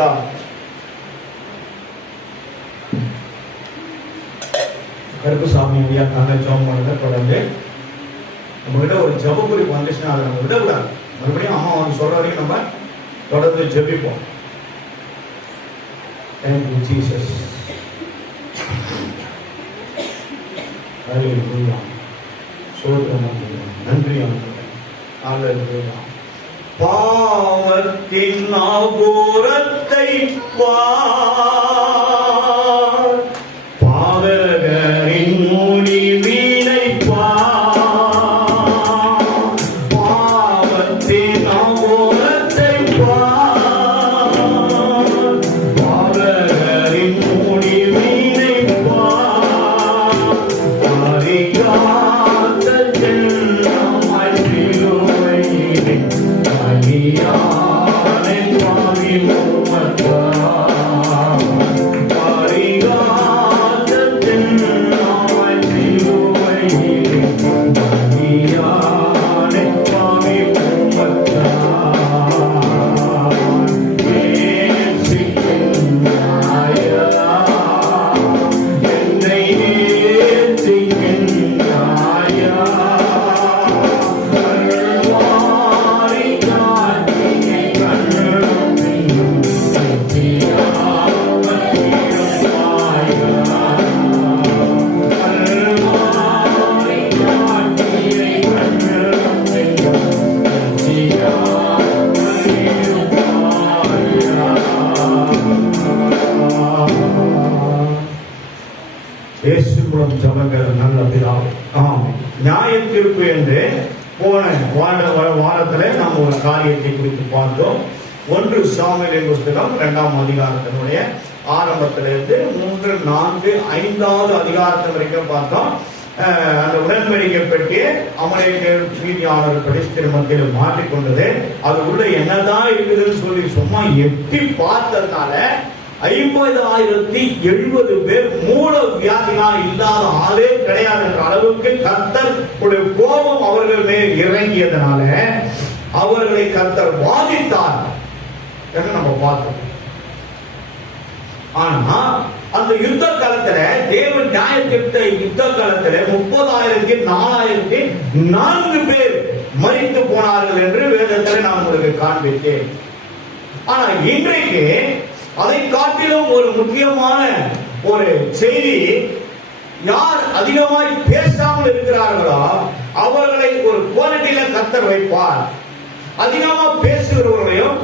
வைத்தார். கருப்புசாமி ஐயா தாங்க ஜெபம் பண்ணத தொடர்ந்து நம்ம கிட்ட ஒரு ஜெப குறிப்பு வந்துச்சுன்னா அதை நம்ம விடக்கூடாது. மறுபடியும் அம்மா வந்து சொல்ற வரைக்கும் நம்ம தொடர்ந்து ஜெபிப்போம். Thank you Jesus. ஹalleluya. சோதரம் நன்றி ஆண்டவரே. ஹalleluya. பாவத்தின் ஆபோரத்தை பார், பாதகரின் முடிவினை பார், பாவத்தின் ஆபோரத்தை பார், பாதகரின் முடிவினை பார், அறியாத ஜென்மமாய் சிலுவையிலே அடியானை பாவி முகத்தார், அறியாத ஜென்மமாய் சிலுவையிலே அடியானை பாவி முகத்தார், நேசிக்கின்றாயா என்னை நேசிக்கின்றாயா, கல்வாரி காட்டினை கண்ணிலும் செலுத்தியாமல் இருப்பாயா, கல்வாரி காட்டினை கண்ணிலும் செலுத்தியாமல் இருப்பாயா. இயேசு மூலம் ஜெபங்கள் நல்ல பிதாவே. ஆமென். நியாய தீர்ப்பு என்று போன வாரத்திலே நாம் ஒரு காரியத்தை குறித்து பார்த்தோம். 1 சாமுவேலின் புஸ்தகம் 2ஆம் அதிகாரத்தினுடைய ஆரம்பத்திலிருந்து 3, 4, 5வது அதிகாரத்து வரைக்கும் பார்த்தோம். அந்த உடன்படிக்கை பெட்டி அமலேக்கியர் மீதியானவர் பெலிஸ்தர் மத்தியில் மாட்டிக்கொண்டது. அது உள்ள என்னதான் இருக்குதுன்னு சொல்லி சும்மா எட்டி பார்த்ததுனால 50,070 பேர் மூல வியாதினால் இல்லாத ஆளே கிடையாது என்ற அளவுக்கு கர்த்தர் கோபம் அவர்கள் மேல் இறங்கியதனால அவர்களை கர்த்தர் வாதித்தார் என்று நம்ம பார்த்தோம். ஆனா அந்த யுத்த காலத்துல தேவன் நியாயத்தீர்த்த யுத்த காலத்துல 30,000-4,004 பேர் மரித்து போனார்கள் என்று வேதத்தில் நான் உங்களுக்கு காண்பித்தேன். ஆனா இன்றைக்கு அதை காட்டிலும் ஒரு முக்கியமான ஒரு செய்தி, யார் அதிகமாய் பேசாமல் இருக்கிறார்களோ அவர்களை ஒரு குவாலிட்டியில கர்த்தர் வைப்பார். அதிகமா பேசுகிறவர்களையும்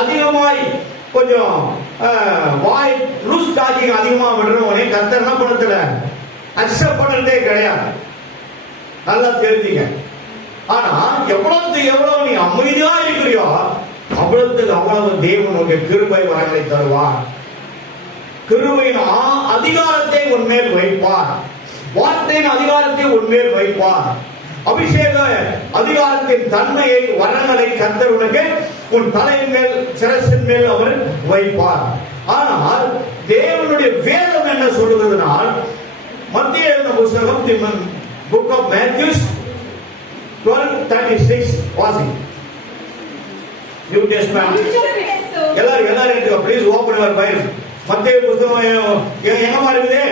அதிகமாய் கொஞ்சம் வாய் லூஸ் டாக்கிங் அதிகமா விடுறவனே கர்த்தர் என்ன பண்ணல அக்செப்ட் பண்ணதே கிடையாது. நல்லா தெரிஞ்சுங்க. ஆனா எவ்வளவு நீ அமைதியா இருக்கிறியோ அவ்வளவுக்கு அவ்வளவு தேவனுடைய கிருபை வரங்களை தருவார். கிருபையின் அதிகாரத்தை உன்மேல் வைப்பார். வார்த்தையின் அதிகாரத்தை உன்மேல் வைப்பார். அபிஷேக அதிகாரத்தின் தன்மையை வரங்களை கர்த்தர் உனக்கு உன் தலையின் மேல் சிரசின் மேல் அவர் வைப்பார். ஆனால் தேவனுடைய வேதம் என்ன சொல்லுகிறதுனால் மத்திய புஸ்தகம் புக் ஆஃப் மேத்யூ 12:36 வாசிங்க. நியூ டெஸ்டமென்ட் எல்லாரும் ப்ளீஸ் ஓபன் யுவர் பைபிள். மத்திய புத்தகம் எங்கமா இருக்குது?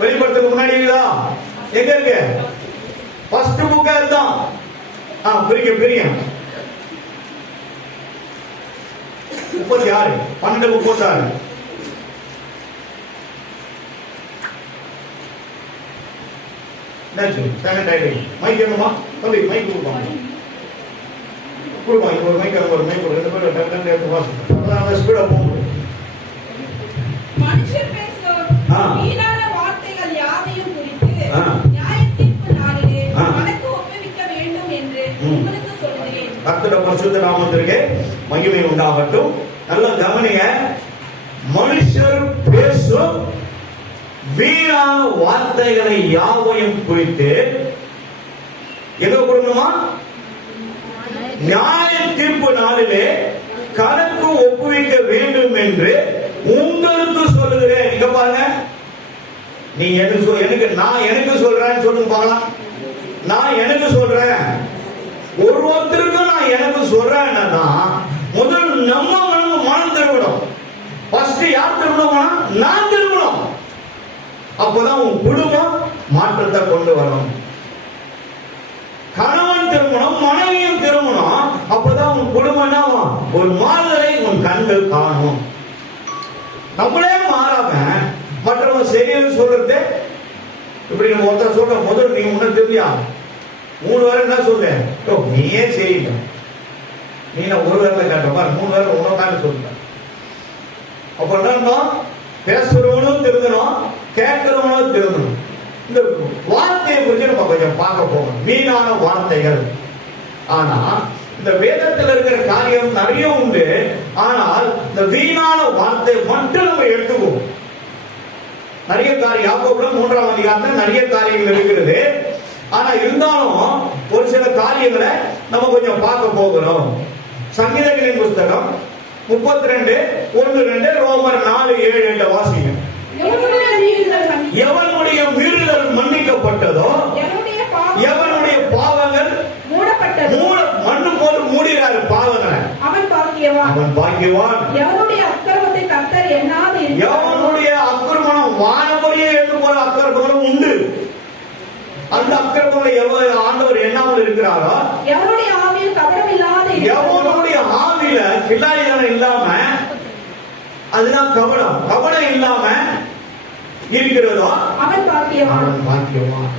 வெளிப்படுத்துக்கு முன்னாடி இருக்குதா? எங்க இருக்கு? ஃபர்ஸ்ட் புக் அதுதான். பிரிங்க 36 12:36 நெக்ஸ்ட் செகண்ட் ஐடி மைக் என்னமா தம்பி மைக் கொடுப்பாங்க ஒரு மைக் ரெண்டு பேரும் டக்கு எடுத்து வாசிங்க. அப்பதான் ஸ்பீடா போக முடியும். மனுஷர் பேசும் வீணான வார்த்தைகள் யாவையும் குறித்து நியாயத்தீர்ப்பு நாளிலே கணக்கு ஒப்புவிக்க வேண்டும் என்று உங்களுக்கு சொல்கிறேன். கர்த்தருடைய பரிசுத்த நாமத்திற்கு மகிமை உண்டாகட்டும். நல்ல கவனிங்க. மனுஷர் பேசும் வீணான வார்த்தைகளை யாவையும் குறித்து எங்க கொடுக்கணுமா? நியாய தீர்ப்பு நாளிலே கணக்கு ஒப்புவிக்க வேண்டும் என்று உங்களுக்கு சொல்லுகிறேன். இங்க பாருங்க, நீ எனக்கு சொல்றேன்னு சொல்லுங்க பார்க்கலாம். நான் எனக்கு சொல்றேன். ஒருத்தருக்கும் நான் எனக்கு சொல்றேன்னா முதல் நம்ம மனம் திருவிடும். ஃபர்ஸ்ட் யார் திரும்பணும்? நான் திரும்பணும். அப்பதான் உன் குடும்பம் மாற்றத்தை கொண்டு வரும். கணவன் திருமணம், மனைவியும் திருமணம். அப்பதான் உன் குடும்பம் ஒரு மாறுதலை உன் கண்கள் காணும். நம்மளே மாறாம மற்றவங்க சரின்னு சொல்றது இப்படி நம்ம ஒருத்தர் சொல்ற முதல் நீ உன்ன தெரியா 3 வாரம் என்ன சொல்ற? நீயே சரியில்லை. நீ நான் ஒரு வேலை கேட்ட பாரு, 3 வாரம் உனக்காக சொல்ற. அப்ப என்ன பேசுறவனும் திருந்தணும், கேட்கிறவனும் திருந்தணும். இந்த வார்த்தையை குறித்து நம்ம கொஞ்சம் பார்க்க போகணும். வீணான வார்த்தைகள். ஆனா இந்த வேதத்தில் இருக்கிற காரியம் நிறைய உண்டு. ஆனால் இந்த வீணான வார்த்தை மட்டும் நம்ம எடுத்துக்குவோம். நிறைய காரியம் யாக்கோபுல 3ஆம் அதிகாரத்தில் நிறைய காரியங்கள் இருக்கிறது. ஆனா இருந்தாலும் ஒரு சில காரியங்களை நம்ம கொஞ்சம் பார்க்க போகிறோம். சங்கீதங்களின் புஸ்தகம் 32:1-2, ரோமர் 4:7 வாசிங்க. எவனுடைய மீறுதல் மன்னிக்கப்பட்டதோ, எவனுடைய பாவங்கள் மண்ணு போல மூடுகிறார் பாவங்களை, அவன் பாக்கியவான். எவனுடைய அக்கிரமத்தை கர்த்தர் எண்ணாது இருக்கிறார். எவனுடைய அக்கிரமம் வானபடியே எண்ணு போல அக்கிரமங்களும் உண்டு. அந்த அக்கிரமங்களை ஆண்டவர் எண்ணாமல் இருக்கிறாரோ, எவனுடைய ஆவியில் கபடம் இல்லாத, எவனுடைய ஆவியில கில்லாடிதனம் இல்லாம, அதுதான் கபடம், கபடம் இல்லாம இருக்கிறதோ அவன் பாக்கியவான்.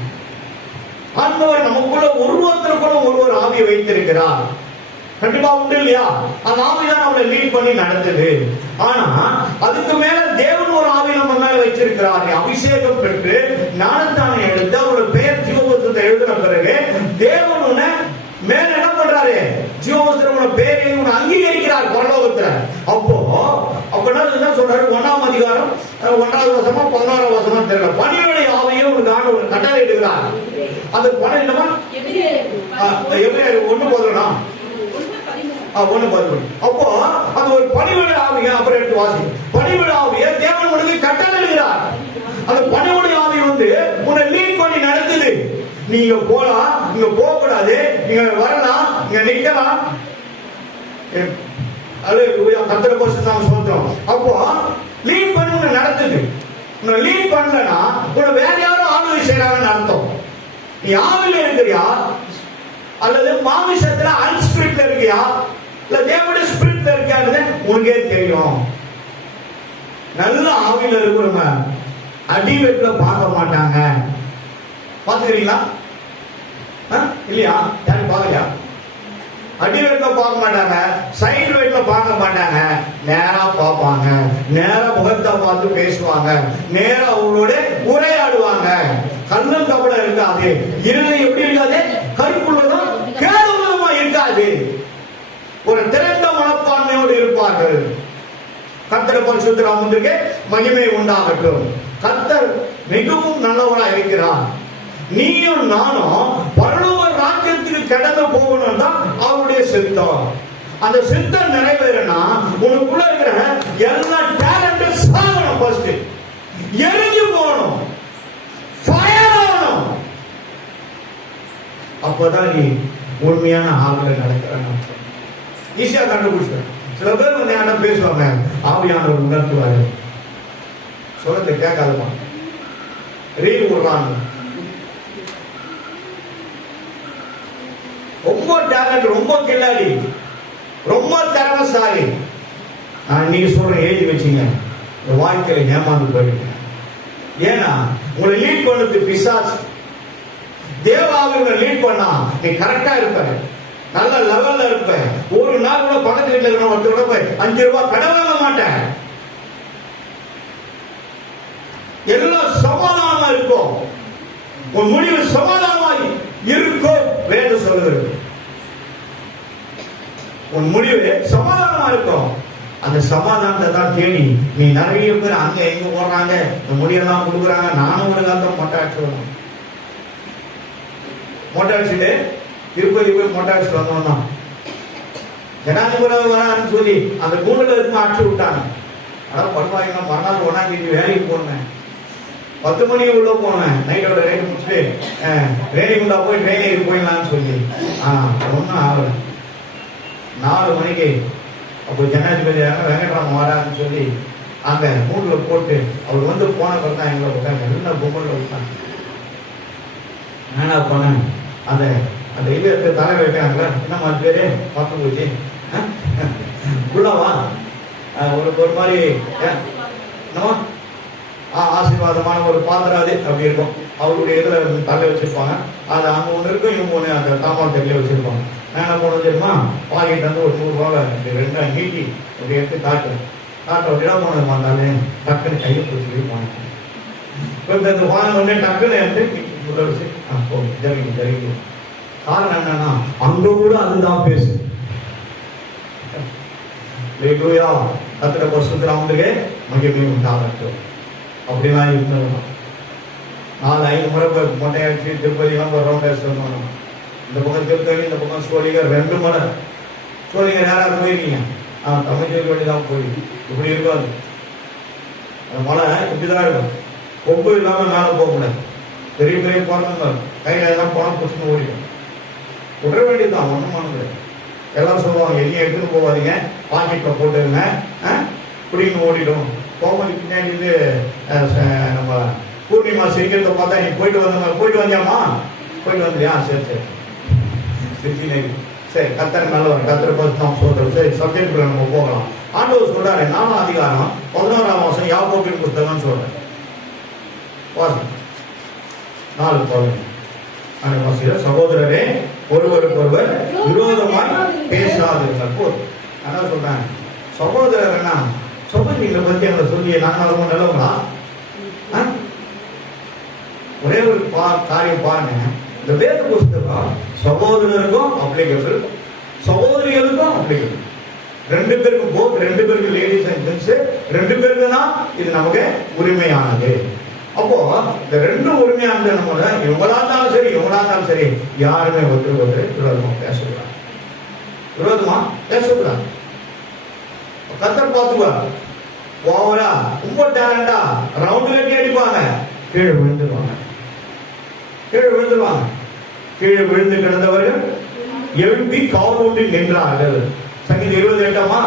ஆண்டவர் நமக்குள்ள ஒருவருக்குள்ள ஒருவர் ஆவியை வைத்திருக்கிறார். கண்டிப்பா உண்டு இல்லையா? அந்த ஆவிதான் நம்மளை லீட் பண்ணி நடத்துது. ஆனா அதுக்கு மேல தேவன் ஒரு ஆவி நம்ம மேல வச்சிருக்கிறார். அபிஷேகம் பெற்று ஞானத்தானை எடுத்து அவரோட பெயர் ஜீவபுஸ்தகத்தை எழுதின பிறகு தேவன் உன்னை மேல என்ன பண்றாரு? ஜீவபுஸ்தகத்தோட பெயரை உன்னை அங்கீகரிக்கிறார் பரலோகத்துல. அப்போ என்ன சொல்றாரு? 1ஆம் அதிகாரம் 1வது வசனம் 11வது வசனம் தெரியல. பணிவுடைய ஆவியை உனக்கு ஆண்டவர் கட்டளை இடுகிறார். அது பணம் இல்லமா? எபிரேயர் 1:11. அப்போ அது ஒரு பணிவுடைய ஆவியை அப்புறம் எடுத்து வாசி. பணிவுடைய ஆவியை தேவன் உனக்கு கட்டளை இடுகிறார். அந்த பணிவுடைய ஆவி உன்னை லீட் பண்ணி நடத்துது. நீங்க போலாம், நீங்க போக கூடாது, நீங்க வரலாம், நீங்க நிக்கலாம். கர்த்தரை பரிசுத்தம் நாம சொல்றோம். அப்போ லீட் பண்ணி உன்னை நடத்துது. உன்னை லீட் பண்ணலன்னா உன்னை வேற யாரும் ஆளுகை செய்யறாங்கன்னு அர்த்தம். நீ ஆவில இருக்கிறியா அல்லது மாமிசத்துல அன்ஸ்பிரிட்ல இருக்கியா இல்ல தேவனுடைய ஸ்பிரிட்ல இருக்கியான்னு உனக்கே தெரியும். நல்ல ஆவில இருக்கிறவங்க அடிவெட்டுல பார்க்க மாட்டாங்க. பாத்துக்கிறீங்களா? இல்லையா? யாரும் பார்க்கலையா? அடிவெட்டுல பார்க்க மாட்டாங்க, சைடு வெட்டுல பார்க்க மாட்டாங்க. நேரா பார்ப்பாங்க, நேரா முகத்தை பார்த்து பேசுவாங்க, நேரா அவங்களோட உரையாடுவாங்க. கண்ணும் கபடம் இருக்காது, இருதயம் எப்படி இருக்காது? கருப்புள்ளதும் கேடுள்ளதுமா இருக்காது. ஒரு திறந்த மனப்பான்மையோடு இருப்பார்கள். கர்த்தர் பரிசுத்த நாமத்திற்கு மகிமை உண்டாகட்டும். கர்த்தர் மிகவும் நல்லவராக இருக்கிறார். நீயும் நானும் பரலோக ராஜ்யத்துக்கு கடந்து போகணும் தான் அவருடைய சித்தம். அந்த சித்தம் நிறைவேறனா உனக்குள்ள இருக்கிற எல்லா டேலண்ட் சாகணும். ஃபர்ஸ்ட் எரிஞ்சு போகணும், ஃபயர் ஆகணும். அப்பதான் நீ உண்மையான ஆவில நடக்கிறேன். ஈஸியா கண்டுபிடிச்ச சில பேர் வந்து என்ன பேசுவாங்க, ஆவியானவர் உணர்த்துவாரு, சொல்லத்தை கேட்காதமா ரீல் விடுறாங்க. ரொம்ப டேலண்ட், ரொம்ப கில்லாடி, ரொம்ப திறமைசாலி. நான் நீங்க சொல்றேன், எழுதி வச்சீங்க, இந்த வாழ்க்கையில ஏமாந்து போயிடுங்க. ஏன்னா உங்களை லீட் பண்ணது பிசாசு. தேவாவிகளை லீட் பண்ணா நீ கரெக்டா இருப்ப, நல்ல லெவல்ல இருப்ப. ஒரு நாள் கூட பக்கத்து வீட்டுல இருக்கிற ஒருத்தரோட போய் 5 ரூபாய் கடன் வாங்க மாட்டேன். எல்லாம் சமாதானமா இருக்கும். உன் முடிவு சமாதானமா இருக்கும். வேதம் சொல்லுகிறது உன் முடிவு சமாதானமா இருக்கும். அந்த சமாதானத்தை தான் தேடி நீ நிறைய பேர் அங்க எங்க போடுறாங்க, இந்த முடியெல்லாம் கொடுக்குறாங்க. நானும் ஒரு காலத்தில் மொட்டை அடிச்சுடுவேன். மொட்டை அடிச்சுட்டு திருப்பதி போய் மொட்டை அடிச்சுட்டு வந்தோம்னா ஜனாதிபதி வரான்னு சொல்லி அந்த கூண்டுல இருந்து அடிச்சு விட்டாங்க. அதான் படுவாங்க. மறுநாள் 1ஆம் தேதி வேலைக்கு போனேன். 10 மணிக்கு உள்ள போனேன். நைட்டோட ரைட்டு முடிச்சுட்டு ரேணிகுண்டா போய் ட்ரெயினுக்கு போயிடலான்னு சொல்லி ஒன்றும் ஆகல. 4 மணிக்கு அப்போ ஜனாதிபதி வெங்கட்ராமன் வரான்னு சொல்லி அந்த மூணுல போட்டு அவர் வந்து போன பிறகு எங்களை விட்டாங்க, எல்லாம் பொம்மல்ல விட்டாங்க. என்ன பண்ண அந்த அந்த இது எடுத்து தலை வைக்கிறாங்களா, என்னம்மா பேரு பார்த்து போச்சு உள்ளவா ஒரு மாதிரி என்னவா ஆசீர்வாதமான ஒரு பாத்திராது அப்படி இருக்கும். அவருடைய இதுல தலை வச்சிருப்பாங்க. அது அங்க ஒண்ணு இருக்கும், இவங்க ஒண்ணு அந்த தாமார் தண்ணியில வச்சிருப்பாங்க. நான் என்ன பண்ண தெரியுமா, பாக்கெட் வந்து ஒரு 100 ரூபாய் ரெண்டாம் நீட்டி அப்படி எடுத்து காட்டுறேன். காட்ட விட போனது மாட்டாலே டக்குன்னு கையை பிடிச்சி இருப்பாங்க. இந்த வாங்க உடனே டக்குன்னு வச்சு சரிங்க சரிங்க. காரணம் என்னன்னா அங்க கூட அதுதான் பேசு. கத்திர பரிசுத்தராமத்துக்கே மகிமை உண்டாகட்டும். அப்படிலாம் இருந்தவங்க 4-5 முறை மொட்டையாச்சு திருப்பதிலாம் ஒரு ரவுண்ட் அடிச்சு. இந்த பக்கம் திருத்தணி, இந்த பக்கம் சோழிகர் 2 முறை. சோழிகர் யாராவது போயிருக்கீங்க? தமிழ்ச்சேரி வழிதான் போயிருக்கு. இப்படி இருக்காது அந்த மலை, இப்படிதான் இருக்கும். கொம்பு இல்லாம மேல போக முடியாது. பெரிய பெரிய குழந்தைங்க கையில எல்லாம் பணம் பிடிச்சுன்னு ஓடிடும். விட வேண்டியதுதான், ஒண்ணும் பண்ண முடியாது. எல்லாரும் சொல்லுவாங்க எதையும் எடுத்துன்னு போவாதீங்க, பாக்கெட்ல போட்டுருங்க, குடின்னு ஓடிடும். கோமதி பின்னாடி இருந்து நம்ம பூர்ணிமா சிரிக்கிறத பார்த்தா நீ போயிட்டு வந்தியாமா, போயிட்டு வந்தியா, சரி சரி சிரிச்சினே சரி. கத்தர் நல்லவர், கத்தரை பார்த்து நாம் சொல்றோம். சரி, சப்ஜெக்ட் நம்ம போகலாம். ஆண்டவர் சொல்றாரு 4ஆம் அதிகாரம் 11ஆம் வசனம், யாக்கோபின் புத்தகம் சொல்றேன். 4:11 சகோதரரே ஒருவருக்கொருவர் விரோதமாய் பேசாதீர்கள். போதும். அதான் சொல்றாங்க சகோதரர்னா சகோதரிகளை பத்தி அவங்களை சொல்லி நாங்கள் ரொம்ப நல்லவங்களா? ஒரே ஒரு காரியம் பாருங்க, இந்த வேத புஸ்தகம் சகோதரருக்கும் அப்ளிகபிள், சகோதரிகளுக்கும் அப்ளிகபிள். 2 பேருக்கும் போத், 2 பேருக்கு லேடிஸ் அண்ட் ஜென்ஸ் 2 பேருக்கு தான் இது நமக்கு உரிமையானது. அப்போ இந்த 2 உரிமையானது நம்ம இவங்களா இருந்தாலும் சரி, இவங்களா இருந்தாலும் சரி, யாருமே ஒருத்தர் விரோதமா பேசக்கூடாது. விரோதமா பேசக்கூடாது. கத்தர் பார்த்துக்குவாங்க. ஓவரா ரொம்ப டேலண்டா ரவுண்டு கட்டி அடிப்பாங்க, கீழே விழுந்துருவாங்க. கீழே விழுந்து கிடந்தவர்கள் எழும்பி காலூன்றி நின்றார்கள். சங்கீதம் 28ஆமா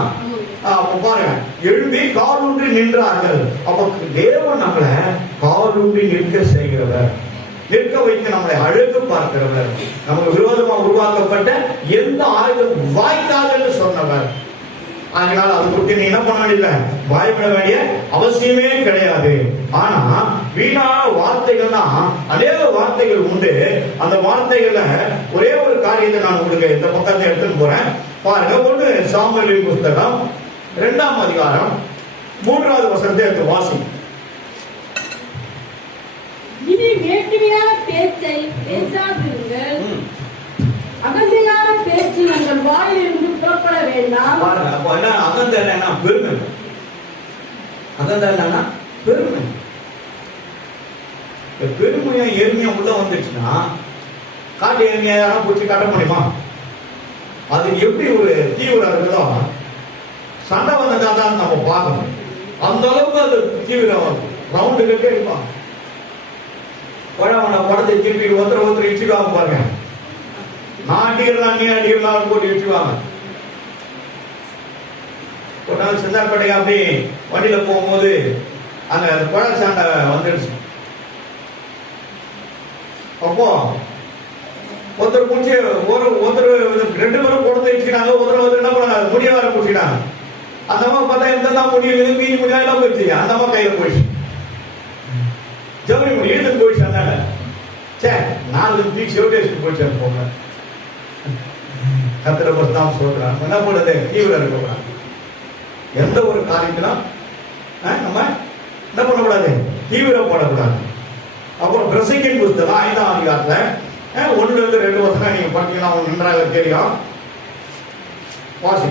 பாருங்க, எழும்பி காலூன்றி நின்றார்கள். அப்ப தேவன் நம்மளை காலூன்றி நிற்க செய்கிறவர், நிற்க வைத்து நம்மளை அழகு பார்க்கிறவர், நமக்கு விரோதமா உருவாக்கப்பட்ட எந்த ஆயுதம் வாய்க்காதுன்னு சொன்னவர். அதனால அது குறித்து நீ என்ன பண்ண வேண்டியதில்லை, பயப்பட வேண்டிய அவசியமே கிடையாது. ஆனா வீணான வார்த்தைகள் தான் அநேக வார்த்தைகள் உண்டு. அந்த வார்த்தைகள்ல ஒரே ஒரு காரியத்தை நான் உங்களுக்கு இந்த பக்கத்தை எடுத்துட்டு போறேன் பாருங்க. 1 சாமுவேலின் புத்தகம் 2ஆம் அதிகாரம் 3வது வசனத்தை எடுத்து வாசி. இனி வேற்றுமையான பேச்சை பேசாதிருங்கள், அகந்தையான பேச்சு உங்கள் வாயிலிருந்து புறப்பட வேண்டாம். அப்ப என்ன அகந்தை? என்னன்னா பெருமை. அகந்தை என்னன்னா பெருமை. பெருமையா எருமையா உள்ள வந்துச்சுன்னா காட்டு எருமையா யாரும் பிடிச்சி காட்ட முடியுமா? அது எப்படி ஒரு தீவிரம் இருக்குதோ, சண்டை வந்தா தான் நம்ம பார்க்கணும். அந்த அளவுக்கு அது தீவிரம் ரவுண்டு கட்டி அடிப்பான். படத்தை திருப்பி ஒருத்தர் இடிச்சுக்காம பாருங்க. நான் அடிக்கலாம், நீ அடிக்கலாம் போட்டு இடிச்சுவாங்க. ஒரு நாள் சிந்தார்பேட்டை அப்படி வண்டியில போகும்போது அங்க குழ சண்டை வந்துடுச்சு. அப்போ ஒருத்தர் பிடிச்சி ஒருத்தர் 2 பேரும் குடத்தை இடிச்சுட்டாங்க. ஒருத்தர் என்ன பண்ணாங்க, முடிய வர பிடிச்சிட்டாங்க. அந்த அம்மா பார்த்தா எந்த முடியுது, மீதி முடியா எல்லாம் போயிடுச்சு. அந்த அம்மா கையில போயிடுச்சு, ஜவுளி முடி எடுத்து போயிடுச்சு. அதனால சே 4 பீக் செவிட்டேஷன் போயிடுச்சு. போங்க கத்திர பஸ் தான் சொல்றாங்க. என்ன பண்ணுறது, தீவிரம் இருக்கக்கூடாது. எந்த ஒரு காரியத்திலும் நம்ம என்ன பண்ணக்கூடாது, தீவிரப்படக்கூடாது. அப்புறம் பிரசங்கின் புத்தகம் 5ஆம் அதிகாரத்துல 1-2 வசனம் நீங்க பார்த்தீங்கன்னா நன்றாக தெரியும். வாசி.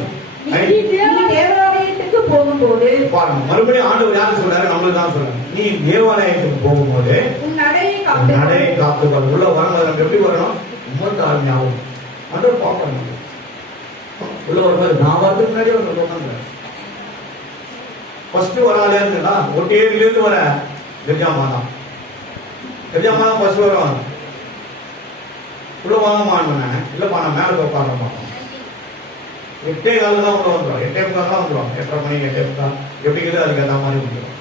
தேவாலயத்துக்கு போகும்போது பாருங்க, மறுபடியும் ஆண்டவர் யாரு சொல்றாரு, நம்மளுக்கு தான் சொல்றாரு. நீ தேவாலயத்துக்கு போகும்போது நடையை காத்துக்கொள். உள்ள வரணும், எப்படி வரணும், ரொம்ப தாழ்மையாகும். ஆண்டவர் பார்க்கணும். உள்ள வரும்போது நான் வரதுக்கு முன்னாடியே ஒரு உட்காந்து ஃபர்ஸ்ட் வராலே இருந்தா ஒட்டேரியிலிருந்து வர கஜாமா தான். கஜாமா தான் ஃபர்ஸ்ட் வரும். உள்ள வாங்கம்மான்னு இல்லப்பா நான் மேலே உட்காரமா 8:15 தான் உள்ள வந்துடும். 8:15 தான் வந்துடும். 8:30 மணி 8:15 எப்படிங்கிறது அதுக்கு ஏற்ற மாதிரி வந்துடும்.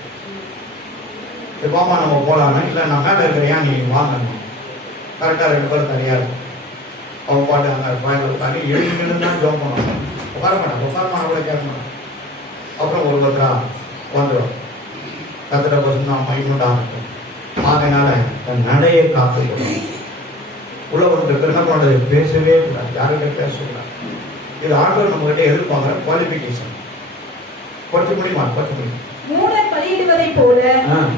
பாமா நம்ம போலாமே, இல்லை நான் மேலே இருக்கிறியா நீ வாங்கணும். கரெக்டாக 2 பேரும் தனியாக இருக்கும். அவங்க பாட்டு அங்கே ஃபைனல் தண்ணி எழுதிக்கணும் தான் ஜோம் பண்ணுவாங்க. உட்கார மாட்டேன் கூட கேட்க மாட்டேன். அப்புறம் ஒரு பத்திரா வந்துடும். கத்துற பசங்க தான் மைனூட்டாக இருக்கும். அதனால நடையை காத்துக்கணும். உள்ள ஒன்று என்ன பண்ணுறது, பேசவே கூடாது, யாருக்கிட்ட பேசக்கூடாது. இது ஆண்டவர் நம்ம கிட்ட எதிர்பார்க்குற குவாலிஃபிகேஷன். படிச்சு முடியுமா? படிச்சு முடியும். மூடர் பலியிடுவதை போல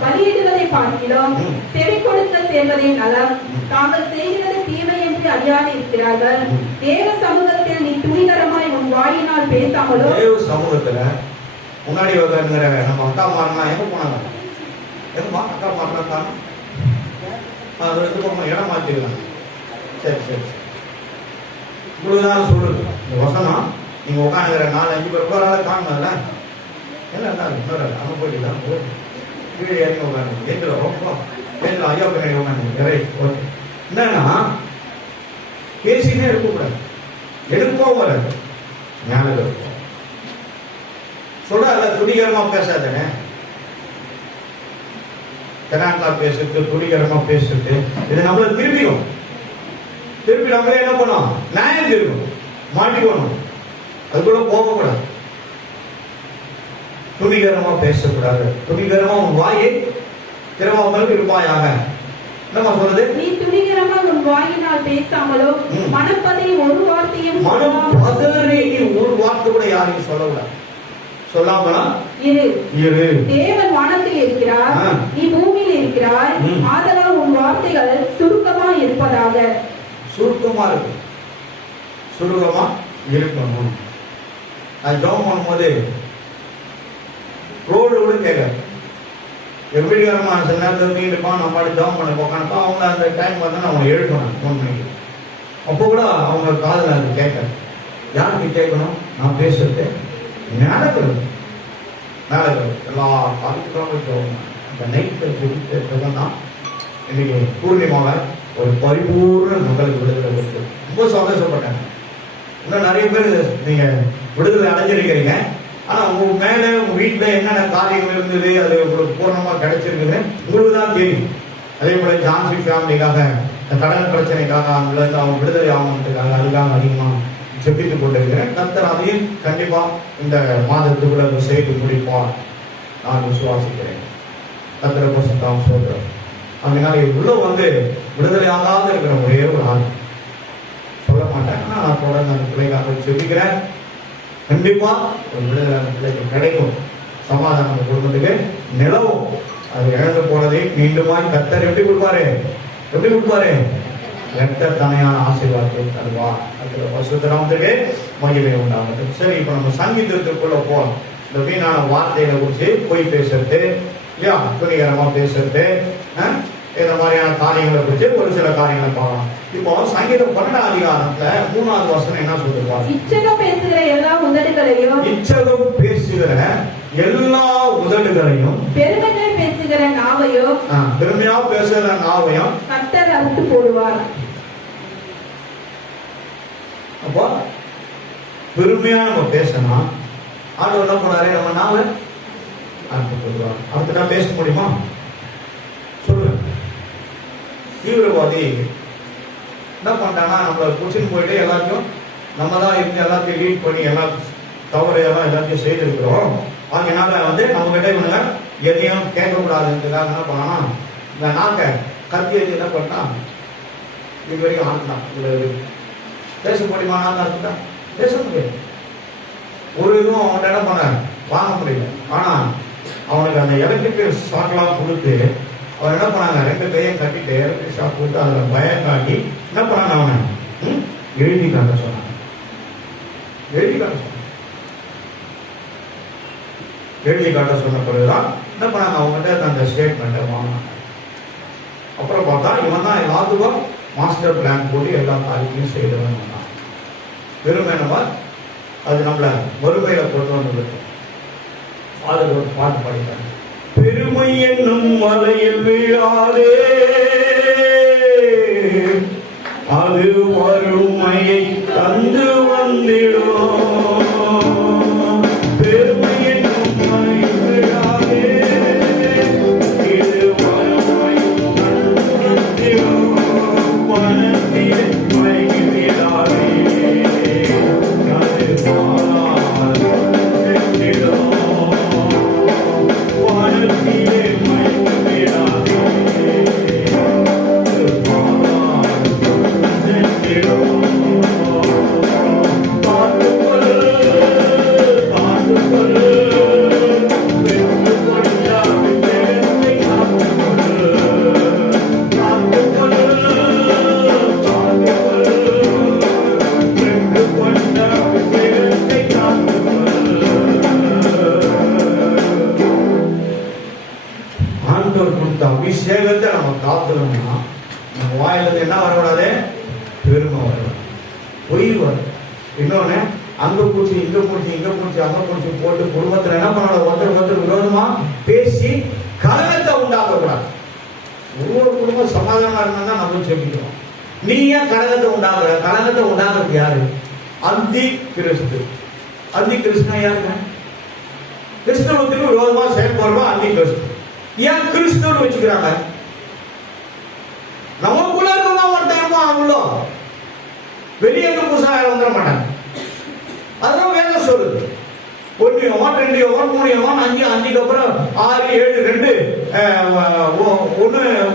பலியிடுவதை பார்க்கிறோம். செவி கொடுக்க சேர்வதை நலம். தாங்கள் செய்கிறது தீமை என்று அறியாது இருக்கிறார்கள். தேவ சமூகத்தில் நீ துணிகரமாய் உன் வாயினால் பேசாமலோ. தேவ சமூகத்துல முன்னாடி உட்கார்ந்துற நம்ம அக்கா மாறினா எங்க போனாங்க? எங்கம்மா அக்கா மாறினா தான் அது எடுத்து இடம் மாற்றிருக்காங்க. சரி சரி சரி, இப்படிதான் சொல்லுது இந்த வசனம். நீங்க உட்காந்துக்கிற 4-5 பேர் உட்காரால காணுங்கல்ல, என்ன இன்னொரு அங்கே போயிட்டு தான் கீழே இறங்கி உட்காந்து ஏந்திரம் ரொம்ப ஏந்திரம் ஐயா பின்னாடி உட்காந்து ஓகே. என்னன்னா பேசினே இருக்கக்கூடாது, எடுக்கவும் வராது. ஞாபகம் இருக்கும். சொல்ல துணிகரமா பேசாதானே, தெனாட்டா பேசுறது, துணிகரமா பேசுறது, இது நம்மள திருப்பி நம்மளே என்ன பண்ணோம், நியாயம் தெரியும், மாட்டிக்கணும். அதுக்குள்ள போகக்கூடாது. துணிகரமா பேசக்கூடாது. துணிகரமா உன் வாயை திறவாமல் இருப்பாயாக. என்னமா சொல்றது? நீ துணிகரமா உன் வாயினால் பேசாமலோ மனப்பதறி ஒரு வார்த்தையும் மனப்பதறி ஒரு வார்த்தை கூட யாரையும் சொல்லக்கூடாது. சொல்லாமலா இரு. தேவன் வானத்தில் இருக்கிறார், நீ பூமியில் இருக்கிறாய். ஆதலால் உன் வார்த்தைகள் சுருக்கமா இருப்பதாக. சுருக்கமா இருக்கு, சுருக்கமா இருக்கணும். அது ஜெபம் பண்ணும்போது ரோடு கூட கேட்காது. எப்படி சில நேரத்தில் தூங்கிட்டுப்பான், நம்ம பாட்டு ஜெபம் பண்ண போக்கானப்பா அவங்க அந்த டைம் பார்த்தா அவங்க எழுப்பணும் 3 மணிக்கு. அப்போ கூட அவங்க காதில் அது கேட்காது. யாருக்கு கேட்கணும்? நான் பேசுறது நடக்கிறது எல்லா காலத்துக்காக ஜெபம். அந்த நைட்டில் ஜெபித்தது தான் இன்னைக்கு பூர்ணிமாவில் ஒரு பரிபூர்ண மக்களுக்கு விடுதலை இருக்கு. ரொம்ப சந்தோஷப்பட்டேன். இன்னும் நிறைய பேர் நீங்க விடுதலை அடைஞ்சிருக்கிறீங்க. ஆனா உங்க மேல உங்க வீட்டுல என்னென்ன காரியங்கள் இருந்தது அது உங்களுக்கு பூர்ணமா கிடைச்சிருக்குது உங்களுக்கு தான் தெரியும். அதே போல ஜான்சி ஃபேமிலிக்காக கடன் பிரச்சனைக்காக அவங்க விடுதலை ஆகணுன்றதுக்காக அதுக்காக அதிகமா ஜெபித்துக் கொண்டிருக்கிறேன். கர்த்தர் அதையும் கண்டிப்பா இந்த மாதத்துக்குள்ள செய்து முடிப்பார் நான் விசுவாசிக்கிறேன். கர்த்தரை பசுத்தாம் சொல்றேன். அதனால உள்ள விடுதலை ஆகாத இருக்கிற ஒரே ஒரு ஆள் சொல்ல மாட்டேன். நான் தொடர்ந்து அந்த பிள்ளைக்காக ஜெபிக்கிறேன். கண்டிப்பா ஒரு விடுதலை அந்த பிள்ளைக்கு கிடைக்கும். சமாதானம் குடும்பத்துக்கு நிலவும். அது இழந்து போனதை மீண்டுமாய் கர்த்தர் எப்படி கொடுப்பாரு? இரட்டத்தனையான ஆசீர்வாதத்தை தருவார். அதுல பசுத்தராமத்துக்கு மகிமை உண்டாகும். சரி, இப்ப நம்ம சங்கீதத்துக்குள்ள போறோம். இந்த வீணான வார்த்தைகளை குறித்து பொய் பேசுறது, இல்லையா, துணிகரமா பேசுறது, இந்த மாதிரியான காரியங்களை குறித்து ஒரு சில காரியங்களை பார்க்கலாம். இப்போ சங்கீதம் 12ஆம் அதிகாரத்துல 3வது வசனம் என்ன சொல்லிருக்காங்க? இச்சகம் பேசுகிற எல்லா உதடுகளையும் பெருமையா பேசுகிற நாவையும் கர்த்தர் அறுத்து போடுவார். அப்போ பெருமையா நம்ம பேசணும். ஆண்டு என்ன பண்ணாரு? நம்ம நாவை அறுத்து போடுவார். அடுத்து நான் பேச முடியுமா? சொல்லு. தீவிரவாதி என்ன பண்ணிட்டாங்கன்னா நம்மளை குடிச்சுன்னு போயிட்டு எல்லாத்தையும் நம்ம தான் இருந்து எல்லாத்தையும் லீட் பண்ணி எல்லாம் தவறையெல்லாம் எல்லாத்தையும் செய்திருக்கிறோம். அதனால நம்ம கிட்ட இவங்க எதையும் கேட்கக்கூடாதுன்றதுக்காக என்ன பண்ணா, இந்த நாக்கை கத்தி வச்சு என்ன பண்ணான், இது வரைக்கும் ஆண்டான். இதில் பேச முடியுமா? நாங்கள் அறுத்துட்டான், பேச முடியாது. ஒரு இதுவும் அவன்கிட்ட என்ன பண்ண வாங்க முடியல. ஆனால் அவனுக்கு அந்த எலக்ட்ரிக்கல் ஷாக்லாம் கொடுத்து அவன் என்ன பண்ணாங்க, 2 கையும் கட்டிட்டு எலக்ட்ரிக் ஷாக் கொடுத்து அதில் பயம் காட்டி என்ன பண்ணாங்க, அவனை எழுதி காட்ட சொன்னாங்க. எழுதி காட்ட சொன்ன பிறகுதான் என்ன பண்ணாங்க, அவங்ககிட்ட அந்த ஸ்டேட்மெண்ட்டை வாங்கினாங்க. அப்புறம் பார்த்தா இவன் தான் எல்லாத்துக்கும் மாஸ்டர் பிளான் போட்டு எல்லா காரியத்தையும் செய்தவன் வந்தான். பெருமை நம்ம அது நம்மளை வறுமையில கொண்டு வந்து அதில் ஒரு பாட்டு பாடிட்டாங்க. பெருமை என்னும் மலையில் வீழாதே, அது வறுமையை தந்து வந்திடும். கொடுத்த அபிஷேகத்தை நம்ம காக்கணும்னா நம்ம வாயிலிருந்து என்ன வரக்கூடாது? பெருமை வரக்கூடாது, பொய் வரும். இன்னொன்னு, அங்க பூச்சி இங்க பூச்சி இங்க பூச்சி அங்க பூச்சி போட்டு குடும்பத்துல என்ன பண்ண ஒருத்தர் விரோதமா பேசி கலகத்தை உண்டாக்க கூடாது. ஒவ்வொரு குடும்பம் சமாதானமா இருந்தா நம்ம ஜெபிக்கிறோம். நீ ஏன் கலகத்தை உண்டாக்குற? கலகத்தை உண்டாக்குறது யாரு? அந்தி கிறிஸ்து. அந்தி கிறிஸ்துனா யாருங்க? கிறிஸ்தவத்துக்கு விரோதமா செயல்படுறோம் அந்தி கிறிஸ்து. ஏன் கிறிஸ்துன்னு வச்சுக்கிறாங்க? நமக்குள்ள இருக்கா ஒருத்தருமா அவ்வளோ வெளியே புதுசா வந்துட மாட்டாங்க. அதுதான் வேதம் சொல்லுது. 1 யோவான் 2 யோவான் 3 யோவான் 5 5க்கு அப்புறம் 6 7 2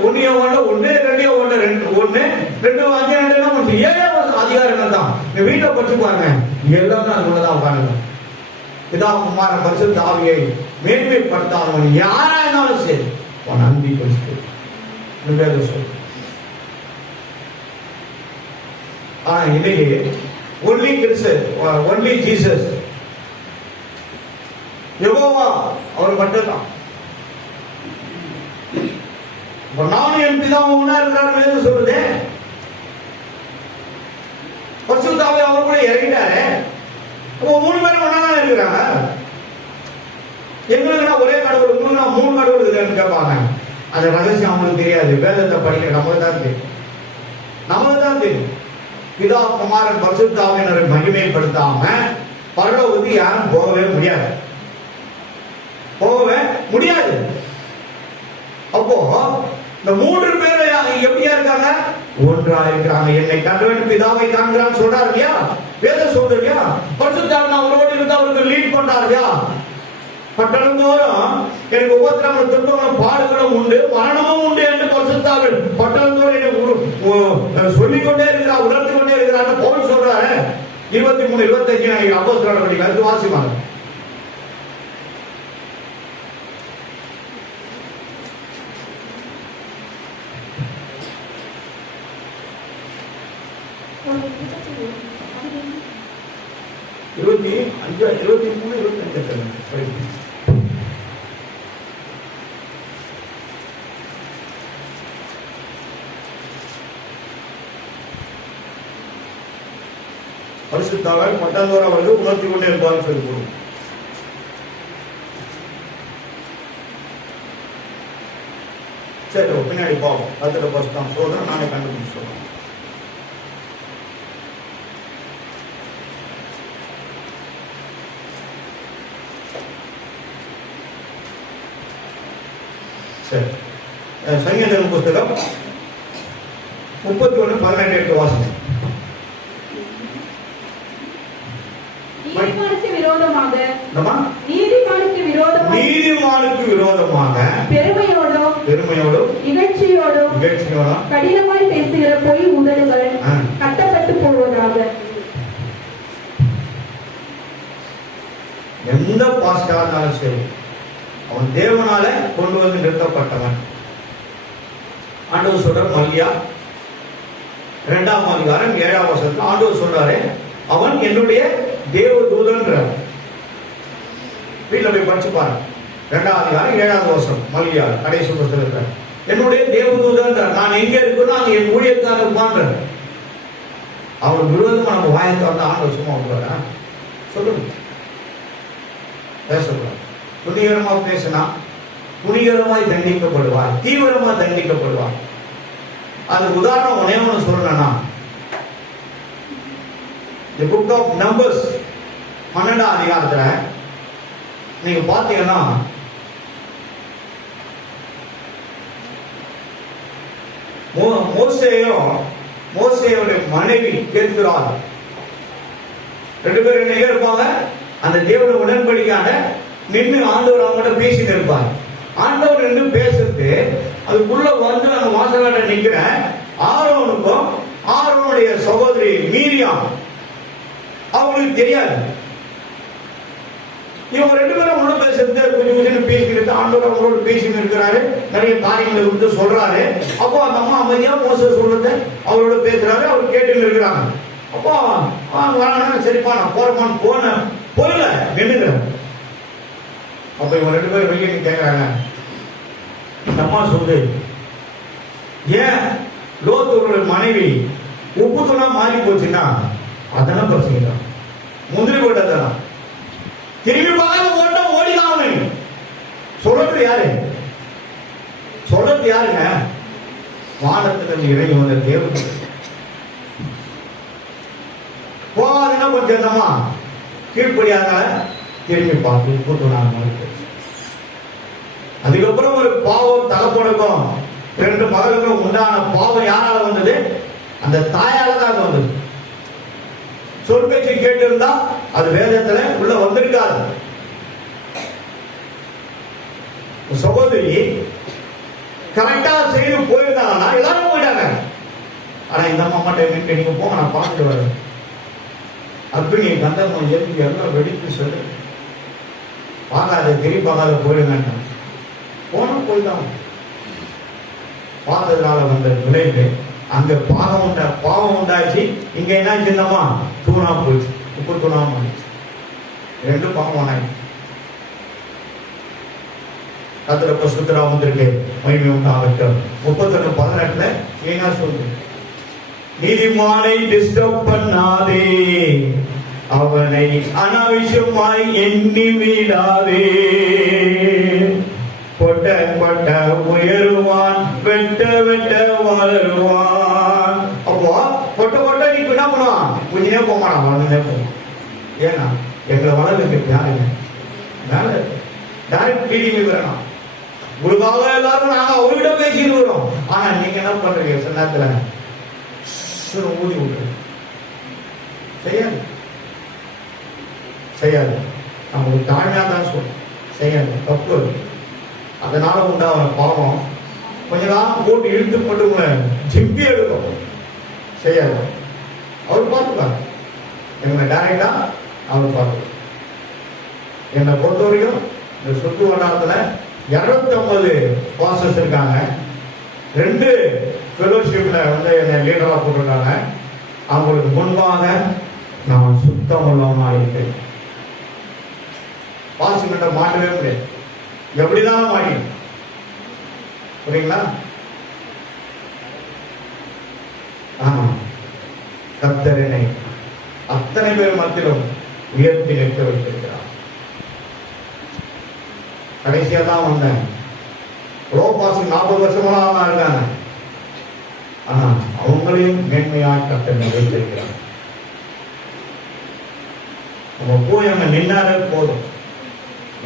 1 யோவான்ல 1 2 யோவான்ல 2 1 2 5 2 7 அதிகாரங்கள் தான். நீங்க வீட்டை படிச்சு பாருங்க, எல்லாம் அதுக்குள்ளதான் உட்காருங்க. பிதா குமாரன் பரிசுத்த ஆவியை மேன்மைப்படுத்தாதவன் யாரா இருந்தாலும் சரி அவன் அந்தி கிறிஸ்து சொல்லு. ஆனா இன்னைக்கு ஒன்லி கிறிஸ்து, ஒன்லி ஜீசஸ், யெகோவா அவர் மட்டும்தான். நானும் என் பிதாவும் ஒண்ணா இருக்கிறாரு சொல்லுது. பரிசுத்த ஆவி அவர் கூட இறங்கிட்டாரு. 3 பேரும் ஒண்ணா இருக்கிறாங்க. எங்களுக்கு ஒரே கடவுள், உங்களுக்கு 3 கடவுள் இருக்குன்னு கேட்பாங்க. அந்த ரகசியம் அவங்களுக்கு தெரியாது. வேதத்தை படிக்கிற நமக்கு தான் தெரியும். நமக்கு தான் தெரியும். பிதா குமாரன் பரிசுத்த ஆவியினரை மகிமைப்படுத்தாம பரலோகத்துக்கு யாரும் போகவே முடியாது, போகவே முடியாது. அப்போ இந்த 3 பேர் எப்படியா இருக்காங்க? ஒன்றா இருக்கிறாங்க. என்னை கண்டவன் பிதாவை காண்கிறான்னு சொல்றாரு இல்லையா? வேதம் சொல்றது இல்லையா? பரிசுத்த ஆவி அவரோடு இருந்து அவருக்கு லீட் பண்றாரு இல்லையா? பட்டணந்தோறும் எனக்கு உபத்திரமும் துன்பங்களும் பாடுகளும் உண்டு, மரணமும் உண்டு என்று பரிசுத்த ஆவி பட்டணந்தோறும் சொல்லிக்கொண்டே இருக்கிறார், உணர்ந்து கொண்டே இருக்கிறார். பவுல் சொல்றாரு 23 25 அப்போஸ்தலர் படிக்கலாம் வாசிப்பாங்க. பரிசுத்தாவால் பட்டந்தோறும் அவர்கள் உணர்த்தி கொண்டே இருப்பார் சொல்லி போடும். சரி, பின்னாடி பார்ப்போம். அதுல பஸ் தான் சொல்றேன், நானே கண்டுபிடிச்சு சொல்றேன். சரி, சங்கீதம் புஸ்தகம் 31:18 வாசனை. நீதிமானுக்கு விரோதமாக பெருமையோடும் இகழ்ச்சியோடும் கடினமாய் பேசுகிற பொய் உதடுகள் கட்டப்பட்டு போவதாக. எந்த பாஸ்டா இருந்தாலும் சரி, அவன் தேவனால கொண்டு வந்து நிறுத்தப்பட்டவன். ஆண்டவர் சொல்ற மல்லியா 2ஆம் அதிகாரம் 7ஆம் வசனத்துல ஆண்டவர் சொல்றாரு, அவன் என்னுடைய தேவதூதன்ற. வீட்டுல போய் படிச்சு பாருங்க. 2ஆம் அதிகாரம் 7ஆம் வசனம் மல்லியா கடைசி புத்தகத்துல என்னுடைய தேவதூதன்ற. நான் எங்க இருக்கணும் அங்க என் ஊழியத்தான் இருப்பான்ற. அவன் விரோதமா நம்ம வாயத்தை வந்து ஆண்டவர் சும்மா விடுவாரா? சொல்லுங்க, பேசக்கூடாது. துணிகரமா பேசினா துணிகரமாய் தண்டிக்கப்படுவார், தீவிரமா தண்டிக்கப்படுவார். அதுக்கு உதாரணம் ஒன்னே ஒன்று சொல்லணும்னா, The book of Numbers 12ஆம் அதிகாரத்துல நீங்க பாத்தீங்கன்னா மோசேயோட மனைவி கேட்கிறார். 2 பேரும் என்ன இருப்பாங்க? அந்த தேவன உடன்படிக்கையான நின்று ஆண்டவர் அவங்ககிட்ட பேசிட்டு இருப்பார். ஆண்டவர் நின்று பேசுறது அதுக்குள்ள வந்து அந்த வாசலாட்ட நிக்கிற ஆரோனுக்கும் ஆரோனுடைய சகோதரி மீரியாம் அவங்களுக்கு தெரியாது. இவங்க 2 பேரும் உள்ள பேசுறது கொஞ்சம் பேசிக்கிட்டு ஆண்டவர் அவங்களோட பேசிட்டு இருக்கிறாரு. நிறைய காரியங்களை வந்து சொல்றாரு. அப்போ அந்த அம்மா அமைதியா மோச சொல்றது அவரோட பேசுறாரு. அவர் கேட்டு இருக்கிறாங்க. அப்போ சரிப்பா நான் போறப்பான்னு போகல நின்றுக்கிறேன். அப்ப இவங்க 2 பேரும் வெளியே கேட்கறாங்க, அம்மா சொல்லு, ஏன் லோத்தோட மனைவி உப்பு தூணா மாறி போச்சுன்னா அதெல்லாம் பிரச்சனை தான். முந்திரி போட்டதான் திரும்பி பார்க்க ஓட்ட ஓடிதான். சொல்றது யாரு? சொல்றது யாருங்க? வானத்திலிருந்து இறங்கி வந்த தேவன். போகாதுன்னா கொஞ்சம் தம்மா கீழ்படியாக திரும்பி பார்த்து உப்பு தூணா மாறி போச்சு. அதுக்கப்புறம் ஒரு பாவம் தகப்பனுக்கும் 2 மகளுக்கும் உண்டான பாவம் யாரால வந்தது? அந்த தாயால தான் வந்தது. சொல் பேச்சை கேட்டு இருந்தா அது வேதத்துல உள்ள வந்திருக்காது. சகோதரி கரெக்டா செய்து போயிருந்தாங்கன்னா எல்லாரும் போயிட்டாங்க. ஆனா இந்த அம்மா டைம் நீங்க போங்க, நான் பார்த்துட்டு வரேன். அப்படி நீ கந்தர்மம் எதுக்கு எல்லாம் வெடித்து சொல்லு, பார்க்காத திரும்பி பார்க்காத போயிடுங்க. போனா போய்தான். பார்த்ததுனால வந்த விளைவு அங்க பாவம் உண்டாச்சு. இங்க என்ன சின்னமா தூணா போச்சு, உப்பு தூணா போச்சு. 2 பாவம் ஆனாச்சு. கர்த்தர் பரிசுத்தராமத்திற்கு மகிமை உண்டாகட்டும். 31:18 என்ன சொல்லுது? நீதிமானை டிஸ்டர்ப் பண்ணாதே, அவனை அனாவசியமாய் எண்ணி விடாதே. கொட்ட கொட்ட உயருவான், வெட்ட வெட்ட வளருவான். அப்போ கொட்ட கொட்ட நீ என்ன பண்ணுவான்? கொஞ்ச நேரம் போக மாட்டான், வளர்ந்துனே போவான். ஏன்னா எங்களை வளர்க்க யாருங்க மேல டைரக்ட் ஃபீலிங் வரணும். உங்களுக்காக எல்லாரும் நாங்க அவர்கிட்ட பேசிட்டு வரோம். ஆனா நீங்க என்ன பண்றீங்க? சில நேரத்துல ஊதி விட்டு செய்யாது செய்யாது. நம்ம தாழ்மையா தான் சொல்றோம், செய்யாது, தப்பு. அதனால உண்டான பாவம் கொஞ்ச நாள் போட்டு இழுத்து போட்டு ஜிம்பி எடுக்கும். செய்யாது. அவர் பார்த்துப்பாரு. எங்களை டைரக்டா அவர் பார்த்து. என்னை பொறுத்த வரைக்கும் இந்த சுற்று வட்டாரத்துல 250 பாஸ்டர்ஸ் இருக்காங்க. 2 ஃபெலோஷிப்ல என்னை லீடரா போட்டிருக்காங்க. அவங்களுக்கு முன்பாக நான் சுத்தம் உள்ளவனா இருக்கேன். பாஸ்டர்கிட்ட மாட்டவே முடியாது. எப்படிதான் மாட்டி புரியுங்களா? ஆமா, கர்த்தரனை அத்தனை பேர் மத்தியிலும் உயர்த்தி நிற்க வைத்திருக்கிறார். கடைசியா தான் வந்தேன். ரோபாசி 40 வருஷமா இருக்காங்க. ஆனா அவங்களையும் மேன்மையாக கர்த்தர் வைத்திருக்கிறார். நம்ம போய் அங்க நின்னாலே போதும்,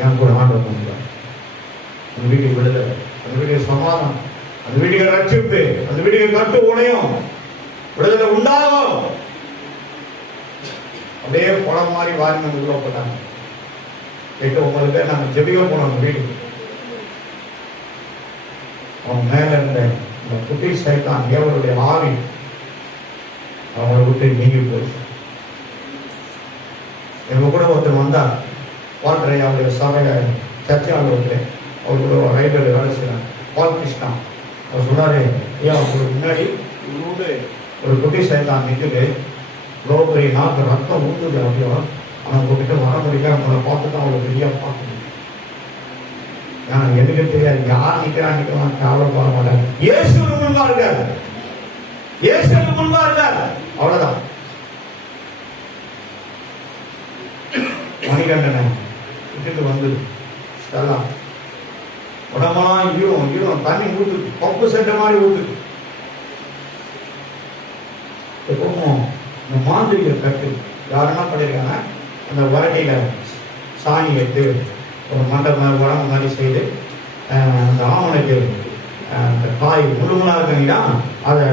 என் கூட ஆண்டவர் பண்ணுறார். அந்த வீட்டுக்கு விடுதலை, அந்த வீட்டுக்கு சமாதானம், அந்த வீட்டுக்கு ரட்சிப்பு, அந்த வீட்டுக்கு கட்டு உடையும் விடுதலை உண்டாகும். அப்படியே படம் மாதிரி வாரி நம்ம உள்ள போட்டாங்க. 8-9 பேர் நாங்கள் ஜெபிக்க போனோம் அந்த வீட்டுக்கு. அவன் மேல இருந்த இந்த குட்டி சைத்தான் தேவனுடைய ஆவி அவங்களை விட்டு நீங்கி போச்சு. எங்க கூட ஒருத்தர் வந்தார். வால்டரை அவருடைய சபையில சர்ச்சை ஆளுநர், அவர் கூட ரைடர் வேலை செய்யறாங்க, பால் கிருஷ்ணா. அவர் சொன்னாரு, ஏன் அவங்களுக்கு முன்னாடி ஒரு குட்டி சைத்தான் நிற்குது, இவ்வளோ பெரிய நாக்கு ரத்தம் ஊற்றுது. அப்படியோ ஆனால் உங்ககிட்ட வர முடியல, அவங்கள பார்த்து தான் அவ்வளோ பெரிய பார்க்கணும். எனக்கு தெரியாது யார் நிற்கிறான் காவல் போட மாட்டாங்க. இயேசு முன்பா இருக்காரு, இயேசு முன்பா இருக்காரு. அவ்வளவுதான். மணிகண்டனை விட்டுட்டு வந்தது உடம்பெல்லாம் ஈரம் தண்ணி ஊத்து, பப்பு சென்ற மாதிரி ஊத்துது. எப்பவும் இந்த மாந்திரிக கட்டு யார் என்ன பண்ணிருக்காங்க, அந்த வரட்டியில சாணி எடுத்து ஒரு மண்டபம் உடம்பு மாதிரி செய்து அந்த ஆமனுக்கு அந்த காய் முழுமலாக இருக்கீங்கன்னா அதை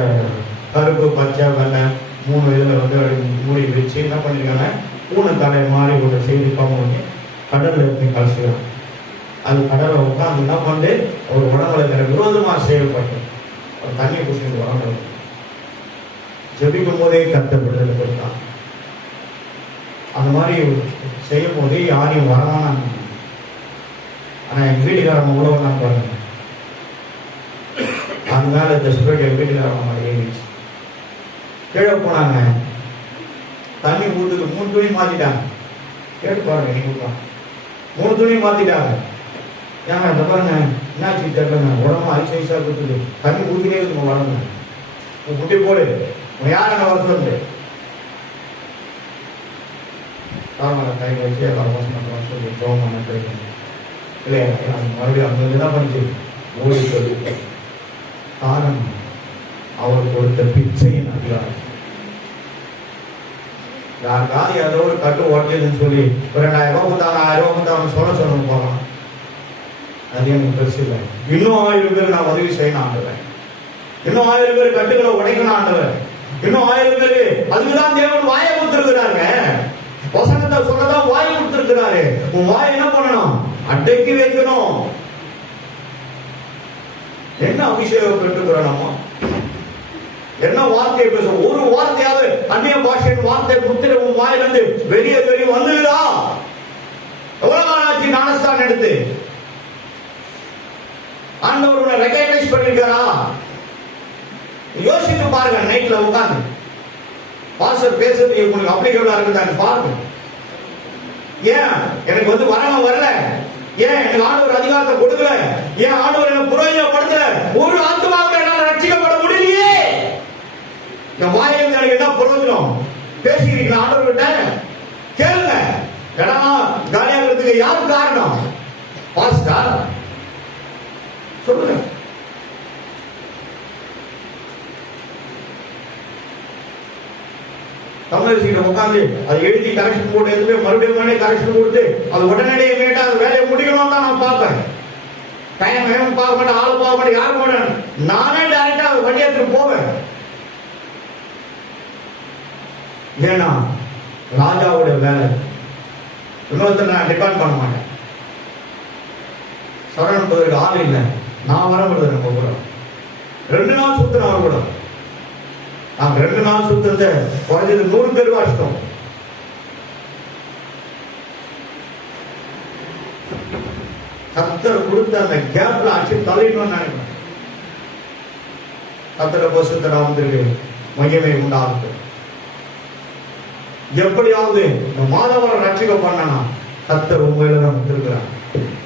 கருப்பு பச்சை வெள்ளை 3 இதில் மூடி வச்சு என்ன பண்ணிருக்காங்க, பூனை தலை மாதிரி ஒரு செய்தி பண்ணி கடல்ல இருந்து கலசிக்கிறாங்க. அது கடலை உட்காந்து என்ன பண்ணு ஒரு உடம்புல விரோதமாக செயல்பட்டு ஒரு தண்ணி குடிச்சிட்டு உடம்புல ஜெபிக்கும் போதே கஷ்டப்படுதல் கொடுத்தான். அந்த மாதிரி செய்யும் போதே யாரையும் வரமானாங்க. ஆனா என் வீட்டுக்காரங்க உழவு நான் பாருங்க, அந்த மேல இந்த ஸ்பிரிட் என் வீட்டுக்காரங்க மாதிரி ஏறிச்சு. கீழே போனாங்க, தண்ணி ஊத்துக்கு 3 துணி மாத்திட்டாங்க. கேட்டு பாருங்க, நீங்க 3 துணி மாத்திட்டாங்க. ஏன்னா இந்த பாருங்க என்னாச்சு தெரியலங்க, உடம்பு ஐஸ் ஐஸா இருக்குது, தண்ணி ஊற்றினே இருக்குங்க உடம்புங்க, முட்டி போடு யார் என்ன வர சொல்லு காரணம் கை வச்சு எல்லாம் வாசம் பண்ணுறோம் சொல்லி ஜோம் பண்ண கிடைக்கும் இல்லையா. மறுபடியும் அவங்க என்ன பண்ணிச்சு ஓடி சொல்லி காரணம் அவர் கொடுத்த பிச்சையின் அதிகாரம். யாருக்காவது ஏதோ ஒரு கட்டு ஓட்டியதுன்னு சொல்லி ஒரு 2000 ரூபாய் கொடுத்தாங்க, 1000 ரூபாய் கொடுத்தாங்க சொல்ல போகலாம், அது எனக்கு பெருசு இல்லை. இன்னும் 1000 பேர் நான் உதவி செய்யணும் ஆண்டவர், இன்னும் 1000 பேர் கட்டுகளை உடைக்கணும் ஆண்டவர், இன்னும் 1000 பேரு. அதுக்குதான் தேவன் வாயை கொடுத்திருக்கிறாங்க, வசனத்தை சொல்லதான் வாயை கொடுத்திருக்கிறாரு. உன் வாயை என்ன பண்ணணும்? அடக்கி வைக்கணும். என்ன அபிஷேகம் பெற்றுக்கிறோம் நம்ம? என்ன வார்த்தையை பேசும்? ஒரு வார்த்தையாவது அந்நிய பாஷையின் வார்த்தை புத்திர உன் வாயிலிருந்து வெளியே வந்துதா? எவ்வளவு நாள் ஆச்சு ஞானஸ்தானம் எடுத்து? ஆண்டவர் உன்னை ரெகக்னைஸ் பண்ணிருக்காரா? யோசித்து பாருங்க. நைட்ல உட்கார்ந்து பாஸ்டர் பேசுறது உங்களுக்கு அப்ளிகபிளா இருக்குதான்னு பாருங்க. ஏன் எனக்கு வரணும் வரல? ஏன் எனக்கு ஆண்டவர் அதிகாரத்தை கொடுக்கல? ஏன் ஆண்டவர் எனக்கு பிரயோஜனப்படுத்தல? ஒரு ஆத்துமாவை என்னால ரட்சிக்கப்பட முடியலையே. என் வாயிலிருந்து எனக்கு என்ன பிரயோஜனம்? பேசிக்கிறீங்களா ஆண்டவர்கிட்ட? கேளுங்க. இடமா காலியாகிறதுக்கு யார் காரணம்? பாஸ்டர் சொல்லுங்க. தமிழரசிகிட்ட உட்காந்து அதை எழுதி கரெக்ஷன் போட்டு எடுத்து மறுபடியும் கரெக்ஷன் கொடுத்து அது உடனடியே கேட்டா அது வேலையை முடிக்கணும் தான் நான் பார்ப்பேன். டைம் வேணும் பார்க்க மாட்டேன், ஆள் பார்க்க மாட்டேன், யாரும் மாட்டேன். நானே டைரக்டா வண்டி எடுத்துட்டு போவேன். ஏன்னா ராஜாவுடைய வேலை. இன்னொருத்தர் நான் டிபெண்ட் பண்ண மாட்டேன். சரண் போவதற்கு ஆள் இல்லை, நான் வரப்படுறது நம்ம கூட 2 நாள் சுத்தின அவர் கூட. நாங்க 2 நாள் சுத்தத்தை குறைஞ்சது 100 பேர் வாசித்தோம். கர்த்தர் கொடுத்த அந்த கேப்ல ஆச்சு தலையிடணும்னு நினைக்கிறேன். கர்த்தர பரிசுத்த நாமத்திற்கு மகிமை உண்டாகும். எப்படியாவது இந்த மாதவரை ரட்சிக்க பண்ணனா கர்த்தர் உண்மையில தான் இருக்கிறார்.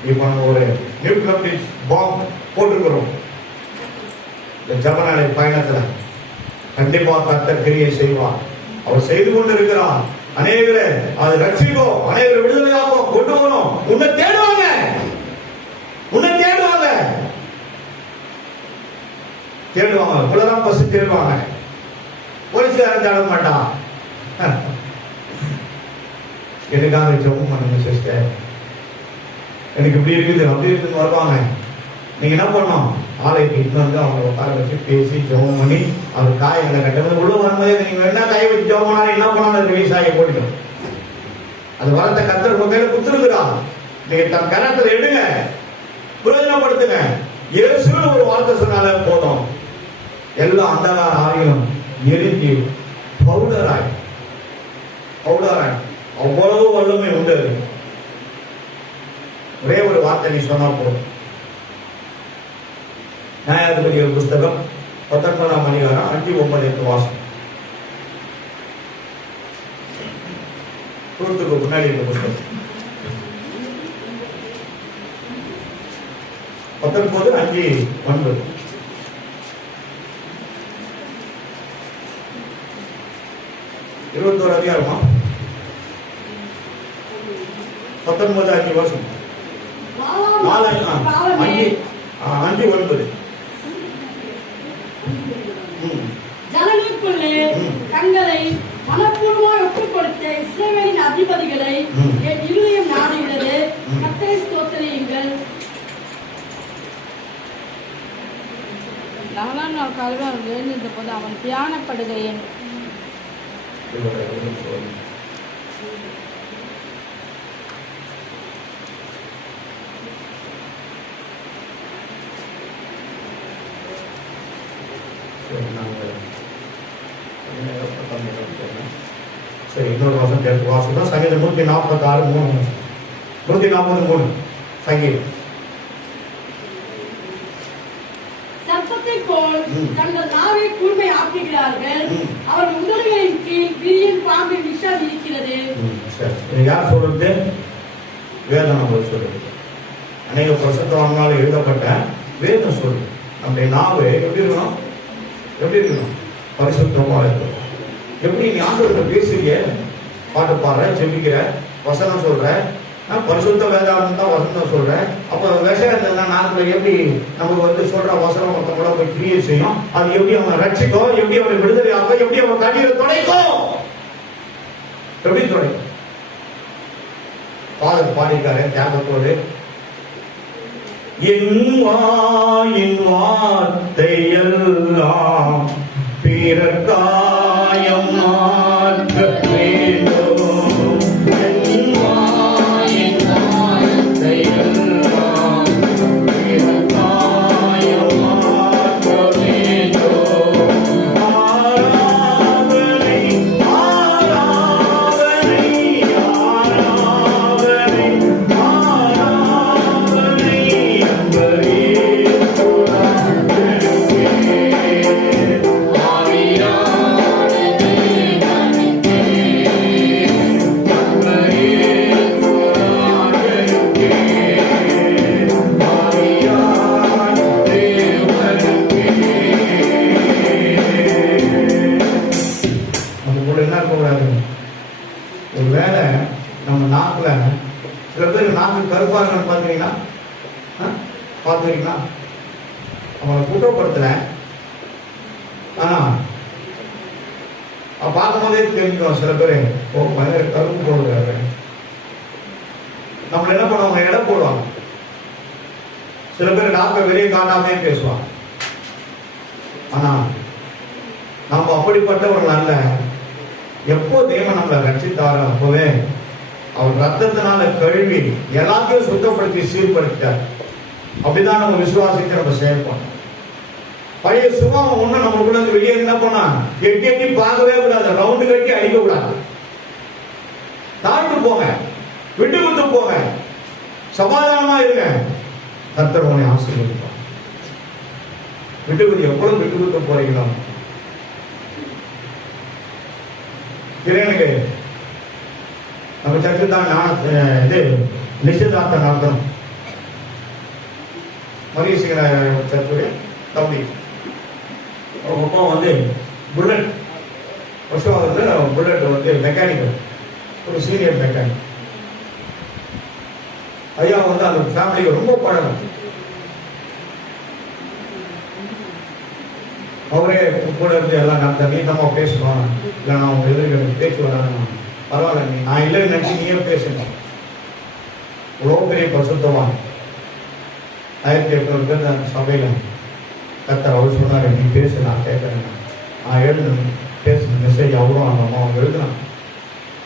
இப்ப நம்ம ஒரு நியூக்ளியர் பாம்பு போட்டிருக்கிறோம். இந்த ஜபநாளை பயணத்துல கண்டிப்பா கர்த்தர் கிரியை செய்வார். அவர் செய்து கொண்டு இருக்கிறார். அநேகரை அது ரட்சிக்கோ, அநேகரை விடுதலையாகோ கொண்டு போகணும். உன்னை தேடுவாங்க, உன்னை தேடுவாங்க, தேடுவாங்க. புலராம் பசு தேடுவாங்க. போலீஸ்காரன் தேட மாட்டான். எனக்காக ஜெபம் பண்ணுங்க சிஸ்டர், எனக்கு இப்படி இருக்குது அப்படி இருக்குன்னு வருவாங்க. நீங்க என்ன பண்ணணும்? ஆலைக்கு இட்டு வந்து அவங்க உட்கார வச்சு பேசி ஜெபம் பண்ணி அவர் காயங்களை கட்ட உள்ள வரும்போது நீங்க என்ன காய வச்சு ஜெபம் பண்ணாலும் என்ன பண்ணாலும் ரிலீஸ் ஆகி போட்டுடும். அது வரத்தை கர்த்தர் உங்க கையில குத்துருக்குறான். நீங்க தன் கரத்துல எடுங்க, பிரயோஜனப்படுத்துங்க. இயேசுன்னு ஒரு வார்த்தை சொன்னாலே போதும், எல்லா அந்தகார ஆவிகளும் எரிஞ்சு பவுடராய் அவ்வளவு வல்லமை உண்டு. ஒரே ஒரு வார்த்தை நீ சொன்னா போதும். நியாயாதிபதிகள் புஸ்தகம் 19ஆம் அதிகாரம் 5-9 வாசம். தூரத்துக்கு முன்னாடி இந்த புஸ்தகம் 19:5-9 21 அதிகாரமா 19:5 வருஷம் 5-9 ஜனங்களுக்குள்ளே தங்களை மனப்பூர்வமாய் ஒப்புக் கொடுத்த இஸ்ரவேலின் அதிபதிகளை என் இருதயம் நாடுகிறது. கர்த்தரை ஸ்தோத்திரியுங்கள். 4ஆம் நாள் காலையில் அவன் எழுந்திருந்த போது அவன் தியானப்படுகையின் சரி, இன்னொரு வாசம் சேர்த்து வாசம் சங்கீதம் 146:3 143 சங்கீதம். சத்தத்தை போல் தங்கள் நாவை கூர்மை ஆக்குகிறார்கள். அவர் உதடுகளின் கீழ் விரியன் பாம்பின் விஷம் இருக்கிறது. யார் சொல்றது? வேதனை சொல்றது. அநேக பரிசுத்தவான்களால் எழுதப்பட்ட வேதம் சொல்லு. நம்முடைய நாவு எப்படி இருக்கணும்? எப்படி இருக்கணும்? பரிசுத்தமா இருக்கணும். எப்படி நீ ஆண்டவர்கிட்ட பேசுறீங்க, பாட்டு பாடுற, ஜெபிக்கிற, வசனம் சொல்ற, பரிசுத்த வேதாந்தம் தான் வசனம் சொல்ற. அப்ப விஷயம் நாங்கள் எப்படி நமக்கு சொல்ற வசனம் மொத்தம் போய் கிரியை செய்யும்? அது எப்படி அவனை ரட்சிக்கும்? எப்படி அவனை விடுதலை ஆகும்? எப்படி அவன் கண்ணீரை துடைக்கும்? எப்படி துடைக்கும்? பாடல் பாடிக்கார தியாகத்தோடு, என் வாயின் வார்த்தை எல்லாம் பிறர்காயம் மாற்ற வேண்டும். என் வாயின் வார்த்தை எல்லாம் பிறர்காயம் மாற்ற வேண்டும். ஆராதனை ஆராதனை ஆராதனை ஆராதனை என்பதே ஒரு வேலை நம்ம நாக்குல சில பேர் நாக்கு கருப்பா இருக்கணும் பார்த்துருக்கீங்களா? பார்த்துருக்கீங்களா? அவங்களை குற்றப்படுத்தல, ஆனா பார்க்கும் போதே தெரிஞ்சுக்கணும். சில பேர் கருப்பு போடுறாரு, நம்மள என்ன பண்ணுவாங்க? எடை போடுவாங்க. சில பேர் நாக்கை வெளியே காட்டாமே பேசுவாங்க. ஆனா நம்ம அப்படிப்பட்டவர்கள் அல்ல. எப்போ தேவன் நம்மளை ரட்சித்தாரோ அப்பவே அவர் ரத்தத்தினால கழுவி எல்லாத்தையும் சுத்தப்படுத்தி சீர்படுத்திட்டார். அப்படிதான் நம்ம விசுவாசிக்க நம்ம செயல்படும். பழைய சுபாவம் ஒண்ணு நம்மளுக்குள்ள வெளியே என்ன பண்ணா எட்டி எட்டி பார்க்கவே கூடாது, ரவுண்டு கட்டி அடிக்க கூடாது. தாழ்ந்து போங்க, விட்டு விட்டு போங்க, சமாதானமா இருங்க. கர்த்தர் உங்களை ஆசீர்வதிப்பார். விட்டு விட்டு எப்பொழுது விட்டு விட்டு போறீங்களோ எனக்கு நம்ம சர்ச்சு தான் இது நிச்சயதார்த்தம் நடத்தணும். மரியசிங்கிற சர்ச்சுடைய தம்பி அவங்க அப்பா புல்லட் வருஷம் புல்லட் மெக்கானிக்கல், ஒரு சீனியர் மெக்கானிக். ஐயா அந்த ஃபேமிலிக்கு ரொம்ப பழகம். அவரே கூட இருந்து எல்லாம் நடத்த, நீ நம்ம பேசணும், இல்லை நான் உங்க எதிர்க்கு பேச்சு வராங்க, பரவாயில்ல, நீ நான் இல்லைன்னு நினைச்சு நீயே பேசணும். இவ்வளோ பெரிய பரிசுத்தவான் 1800 பேர் அந்த சபையில கர்த்தர் அவர் சொன்னாரு, நீ பேசு, நான் கேட்கறேன். நான் எழுதணும் பேசுன மெசேஜ் அவரும் அந்த அம்மா அவங்க எழுதுனான்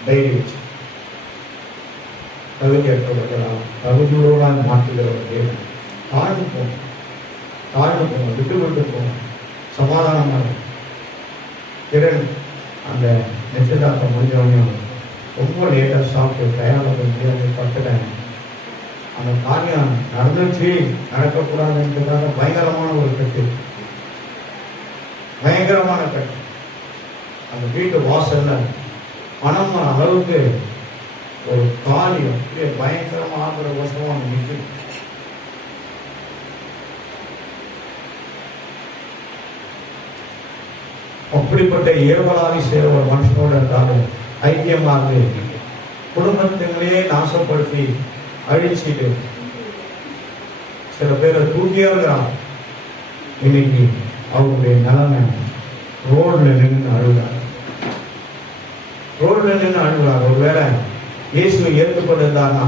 டைரி வச்சு. தகுதியற்றவர்களால் தகுதியோடு மாற்றுகிறவர்கள் தாழ்ந்து போகணும், தாழ்ந்து போகணும், விட்டு விட்டு போகணும், சமாதானமாக கிரண் அந்த நிச்சயதார்த்தம் முடிஞ்சவனையும் ரொம்ப லேட்டாக சாப்பிட்டு தயாராக முடியாது பட்டுட்டேன். அந்த காரியம் நடந்துச்சு, நடக்கக்கூடாதுன்றதாக பயங்கரமான ஒரு கட்டு, பயங்கரமான கட்டு. அந்த வீட்டு வாசல்ல பணம் அளவுக்கு ஒரு காரியம் பயங்கரமாக வருஷமா நிற்குது. அப்படிப்பட்ட ஏவலாதி செய்கிற ஒரு மனுஷனோட இருந்தாலும் ஐக்கியமாக குடும்பத்திலே நாசப்படுத்தி அழிச்சிட்டு சில பேரை தூக்கியா இருக்கிறான். இன்னைக்கு அவங்களுடைய நிலைமை ரோட்ல நின்று அழுகிறார், ரோட்ல நின்று அழுகிறார். ஒருவேளை இயேசுவை ஏற்றுக்கொண்டிருந்தாருன்னா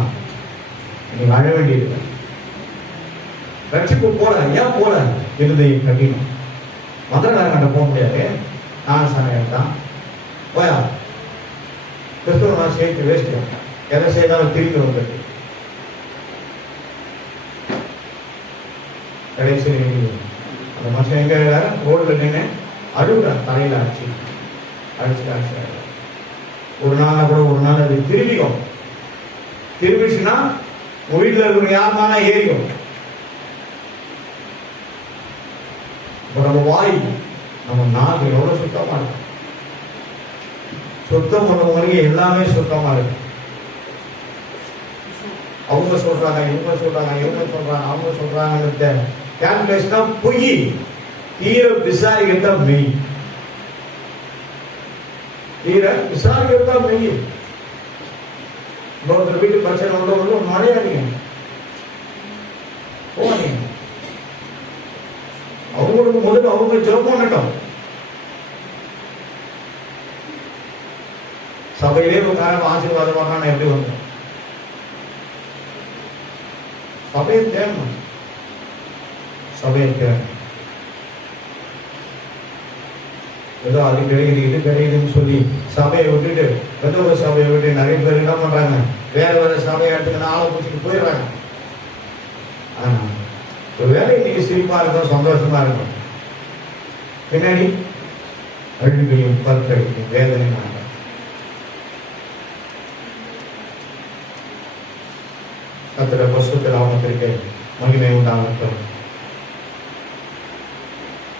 இன்னைக்கு அழ வேண்டியது. ரட்சிப்பு போல ஏன் போல இருந்தையை கட்டினோம். மதுரை போக முடியாது, நான் சமையல் தான் போயா கிறிஸ்துவ நான் சேர்த்து வேஸ்ட், எதை செய்தாலும் திரும்பி வந்துட்டு கடைசி அந்த மனுஷன் எங்க ரோட்ல நின்று அழுகுறான், தலையில அடிச்சு அடிச்சு ஒரு நாள் கூட ஒரு நாள் அது திரும்பிக்கும். திரும்பிச்சுன்னா உங்க வீட்டில் இருக்கிற யாருமானா ஏறிக்கும். நம்ம வாய் நம்ம நாக்கு எவ்வளவு சுத்தமா இருக்கு, சுத்தம் பண்ண முறையே எல்லாமே சுத்தமா இருக்கு. அவங்க சொல்றாங்க, இவங்க சொல்றாங்க, இவங்க சொல்றாங்க, அவங்க சொல்றாங்க. கேல்குலேஷனா பொய். தீர விசாரிக்கிறது தான் மெய். தீர விசாரிக்கிறது தான் மெய். ஒருத்தர் வீட்டு பிரச்சனை உள்ள மழையாதீங்க, போவாதீங்க. அவங்களுக்கு முதல்ல அவங்க ஜெபம் பண்ணட்டும். சபையிலே ஒரு காரணம் ஆசீர்வாதமாக எப்படி வந்தோம்? சபையை தேடணும், சபையை தேடணும். ஏதோ அது கிடைக்குது இது கிடைக்குதுன்னு சொல்லி சபையை விட்டுட்டு, ஏதோ ஒரு சபையை விட்டு நிறைய பேர் என்ன பண்றாங்க, வேற வேற சபையை எடுத்துக்கிட்டு ஆளை பிடிச்சிட்டு போயிடுறாங்க. ஆனா ஒரு வேலை இன்னைக்கு சிரிப்பா இருக்கும், சந்தோஷமா இருக்கும், பின்னாடி அழுகையும் பற்றையும் வேதனையும். கர்த்தருடைய பரிசுத்த நாமத்திற்கு மகிமை உண்டாகட்டும்.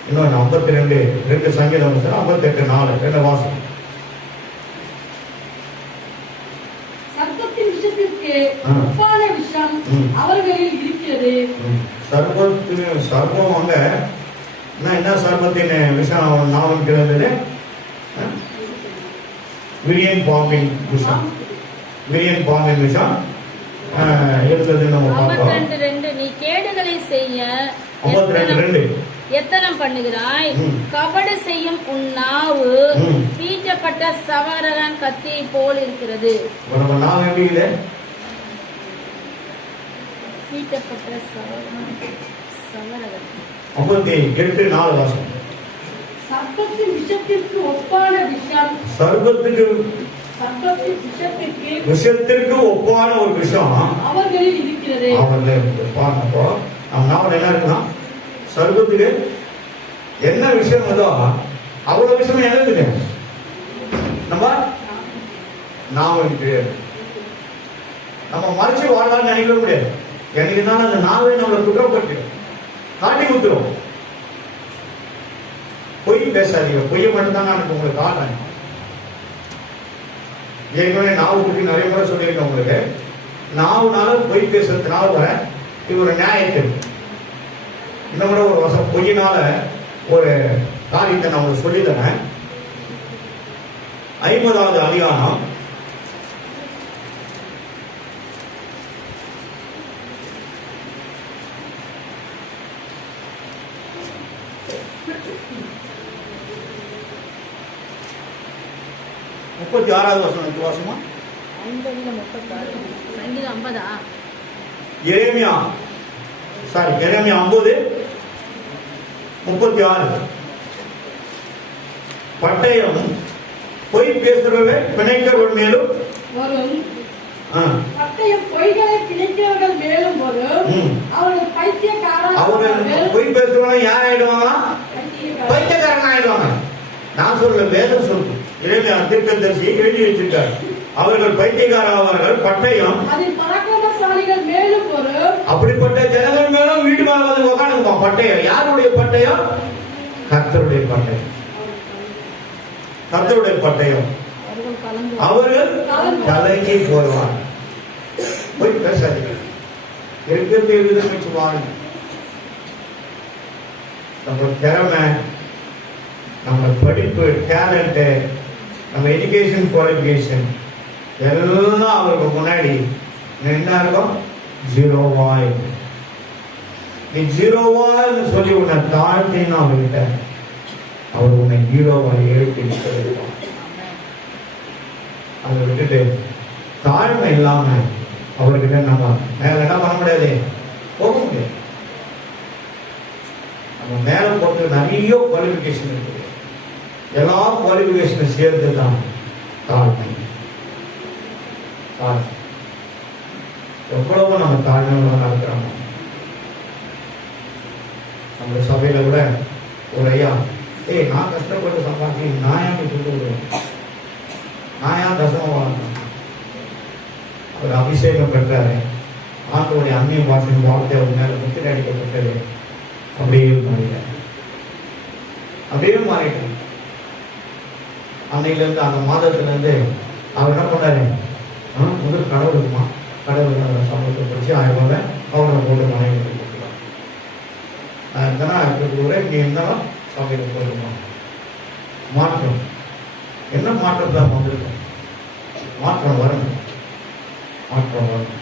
இன்னொன்று 52 சங்கீதம் 58:4 2 வாசம். சர்ப்பத்தின் விஷத்திற்கு ஒப்பான விஷம் அவர்களில் இருக்கிறது. சர்ப்பம் அங்க என்ன சர்ப்பத்தின் விஷம் நாமம் கிடந்தது? விரியன் பாம்பின் விஷம். விரியன் பாம்பின் விஷம் இருந்தது நம்ம பார்த்தோம். 52 நீ கேடுகளை செய்ய 52 எத்தனம் பண்ணுகிறாய், கபடு செய்யும் உன் நாவு தீட்டப்பட்ட சவரகன் கத்தியை போல் இருக்கிறது. நம்ம நாவு எப்படி இல்லை? தீட்டப்பட்ட சவரகன். 58:4 வாசம். சர்ப்பத்தின் விஷத்திற்கு ஒப்பான விஷம். விஷத்திற்கு ஒப்பான ஒரு விஷம் அவர்களில் இருக்கிறது. அப்போ நம்ம நாவல் என்ன இருக்குன்னா, சர்வத்துக்கு என்ன விஷயம் ஏதோ அவ்வளவு விஷயம் என்ன இருக்கு நம்ம நாவல் கிடையாது. நம்ம மறைச்சு வாழலாம்னு நினைக்க முடியாது. எனக்கு தான் அந்த நாவை நம்மளை குற்றப்பட்டு காட்டி கொடுத்துரும். பொய் பேசாதீங்க, பொய்யை மட்டும்தான் நான் உங்களுக்கு காட்டுறேன். ஏற்கனவே நாவு பற்றி நிறைய முறை சொல்லியிருக்கேன் உங்களுக்கு. நாவுனால பொய் பேசுறதுனால வர இது ஒரு நியாயத்தை. இன்னும் கூட ஒரு வருஷம் பொய்யினால ஒரு காரியத்தை நான் உங்களுக்கு சொல்லித்தரேன். 50வது அதிகாரம் 36வது வசனம் வாசமா? 50 சங்கீதம் 50. எரேமியா 50:36. பட்டயம் பொய் பேசுறவர்கள் பிணைக்கிறவர்கள் மேலும் வரும். பட்டயம் பொய்களை பிணைக்கிறவர்கள் மேலும் வரும். அவர்கள் பைத்தியக்காரர்கள். பொய் பேசுறவங்க யார் ஆயிடுவாங்க? பைத்தியக்காரன் ஆயிடுவாங்க. நான் சொல்ல வேதம் சொல்லும். எரேமியா தீர்க்கதரிசி எழுதி வச்சிருக்காரு. அவர்கள் பைத்தியக்காரர்கள், பட்டயம் அதில் பராக்கிரமசாலிகள் மேலும் வரும். அப்படிப்பட்ட ஜனங்கள் மேலும் வீடு மேல வந்து உட்காந்துக்குமா பட்டயம். யாருடைய பட்டயம்? கர்த்தருடைய பட்டயம். கர்த்தருடைய பட்டயம். அவர்கள் கலங்கி போடுவார். போய் பேசாதீங்க, இருக்கிறது வச்சு வாங்க. நம்ம திறமை, நம்ம படிப்பு, டேலண்ட், நம்ம எஜுகேஷன் குவாலிஃபிகேஷன் எல்லாம் அவருக்கு முன்னாடி என்ன இருக்கும்? ஜீரோவாய். நீ ஜீரோவான்னு சொல்லி உன்னை தாழ்த்தின்னு அவர்கிட்ட அவர் உன்னை ஹீரோவாய் எழுப்பி நிற்கிறார். அதை விட்டுட்டு தாழ்மை இல்லாம அவர்கிட்ட நம்ம மேல என்ன பண்ண முடியாது, போக முடியாது. நம்ம மேல போட்டு நிறைய குவாலிஃபிகேஷன் இருக்குது. எல்லா குவாலிஃபிகேஷனும் சேர்த்து தான் தாழ்மை. எவ்வளவு நம்ம தாழ்மையோட நடக்கிறோம். நம்ம சபையில கூட ஒரு ஐயா, நான் கஷ்டப்பட்டு சம்பாதி நான் ஏன் சொல்லிட்டு விடுவேன், நான் ஏன் தசமம் வாழணும். அவர் அபிஷேகம் பெற்றாரு. ஆண்டோடைய அந்நிய பாஷையின் வார்த்தை அவர் மேல முத்திரை அடிக்கப்பட்டது. அப்படியே மாறிட்டார். அப்படியே மாறிட்டார். அன்னையில இருந்து, அந்த மாதத்துல இருந்து அவர் என்ன பண்ணாரு, முதல் கடவுள் இருக்குமா, கடவுள் சமூகத்தில் எத்தனா இருக்கிற நீ இருந்தாலும் சபையில போயிருக்கோம். மாற்றம் என்ன மாற்றம் தான் வந்திருக்கோம். மாற்றம் வரணும், மாற்றம் வரணும்.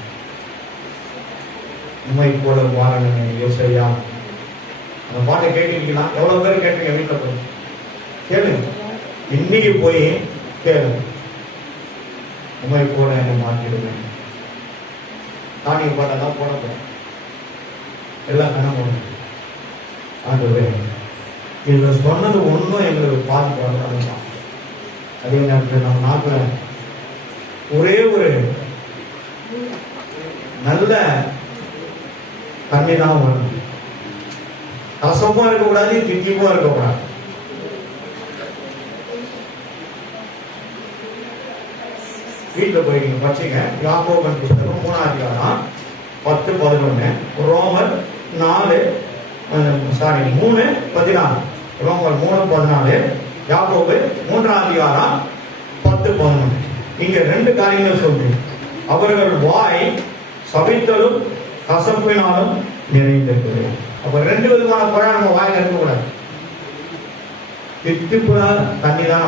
உண்மை போல வாழணும். யோசையா அந்த பாட்டை கேட்டீங்கன்னா எவ்வளவு பேர் கேட்டீங்க? வீட்டில் போய் கேளுங்க, இன்னைக்கு போய் கேளுங்க. உண்மை போல என்னை மாற்றிடுவேன். தானிய பாட்டை தான் போட போறேன். எல்லாம் கணம் போடணும். ஆண்டவரே, இதுல சொன்னது ஒன்றும் எங்களுக்கு பாதிப்பு வரதான். அதே நேரத்தில் நம்ம நாட்டில் ஒரே ஒரு நல்ல தண்ணி தான் வரணும். கசப்பும் இருக்கக்கூடாது, திட்டிப்பும் இருக்கக்கூடாது. வீட்டில் போய் நீங்க படிச்சீங்க. யாக்கோபு புத்தகம் 3ஆம் அதிகாரம் 10-11, ரோமர் 3:14, ரோமர் 3:14, யாக்கோபு 3ஆம் அதிகாரம் 10-11. இங்க 2 காரியங்கள் சொல்றேன். அவர்கள் வாய் சபித்தலும் கசப்பினாலும் நிறைந்திருக்கிறது. அப்ப 2 விதமான பழம் நம்ம வாயில இருக்கக்கூடாது. திட்டுப்புற தண்ணி தான்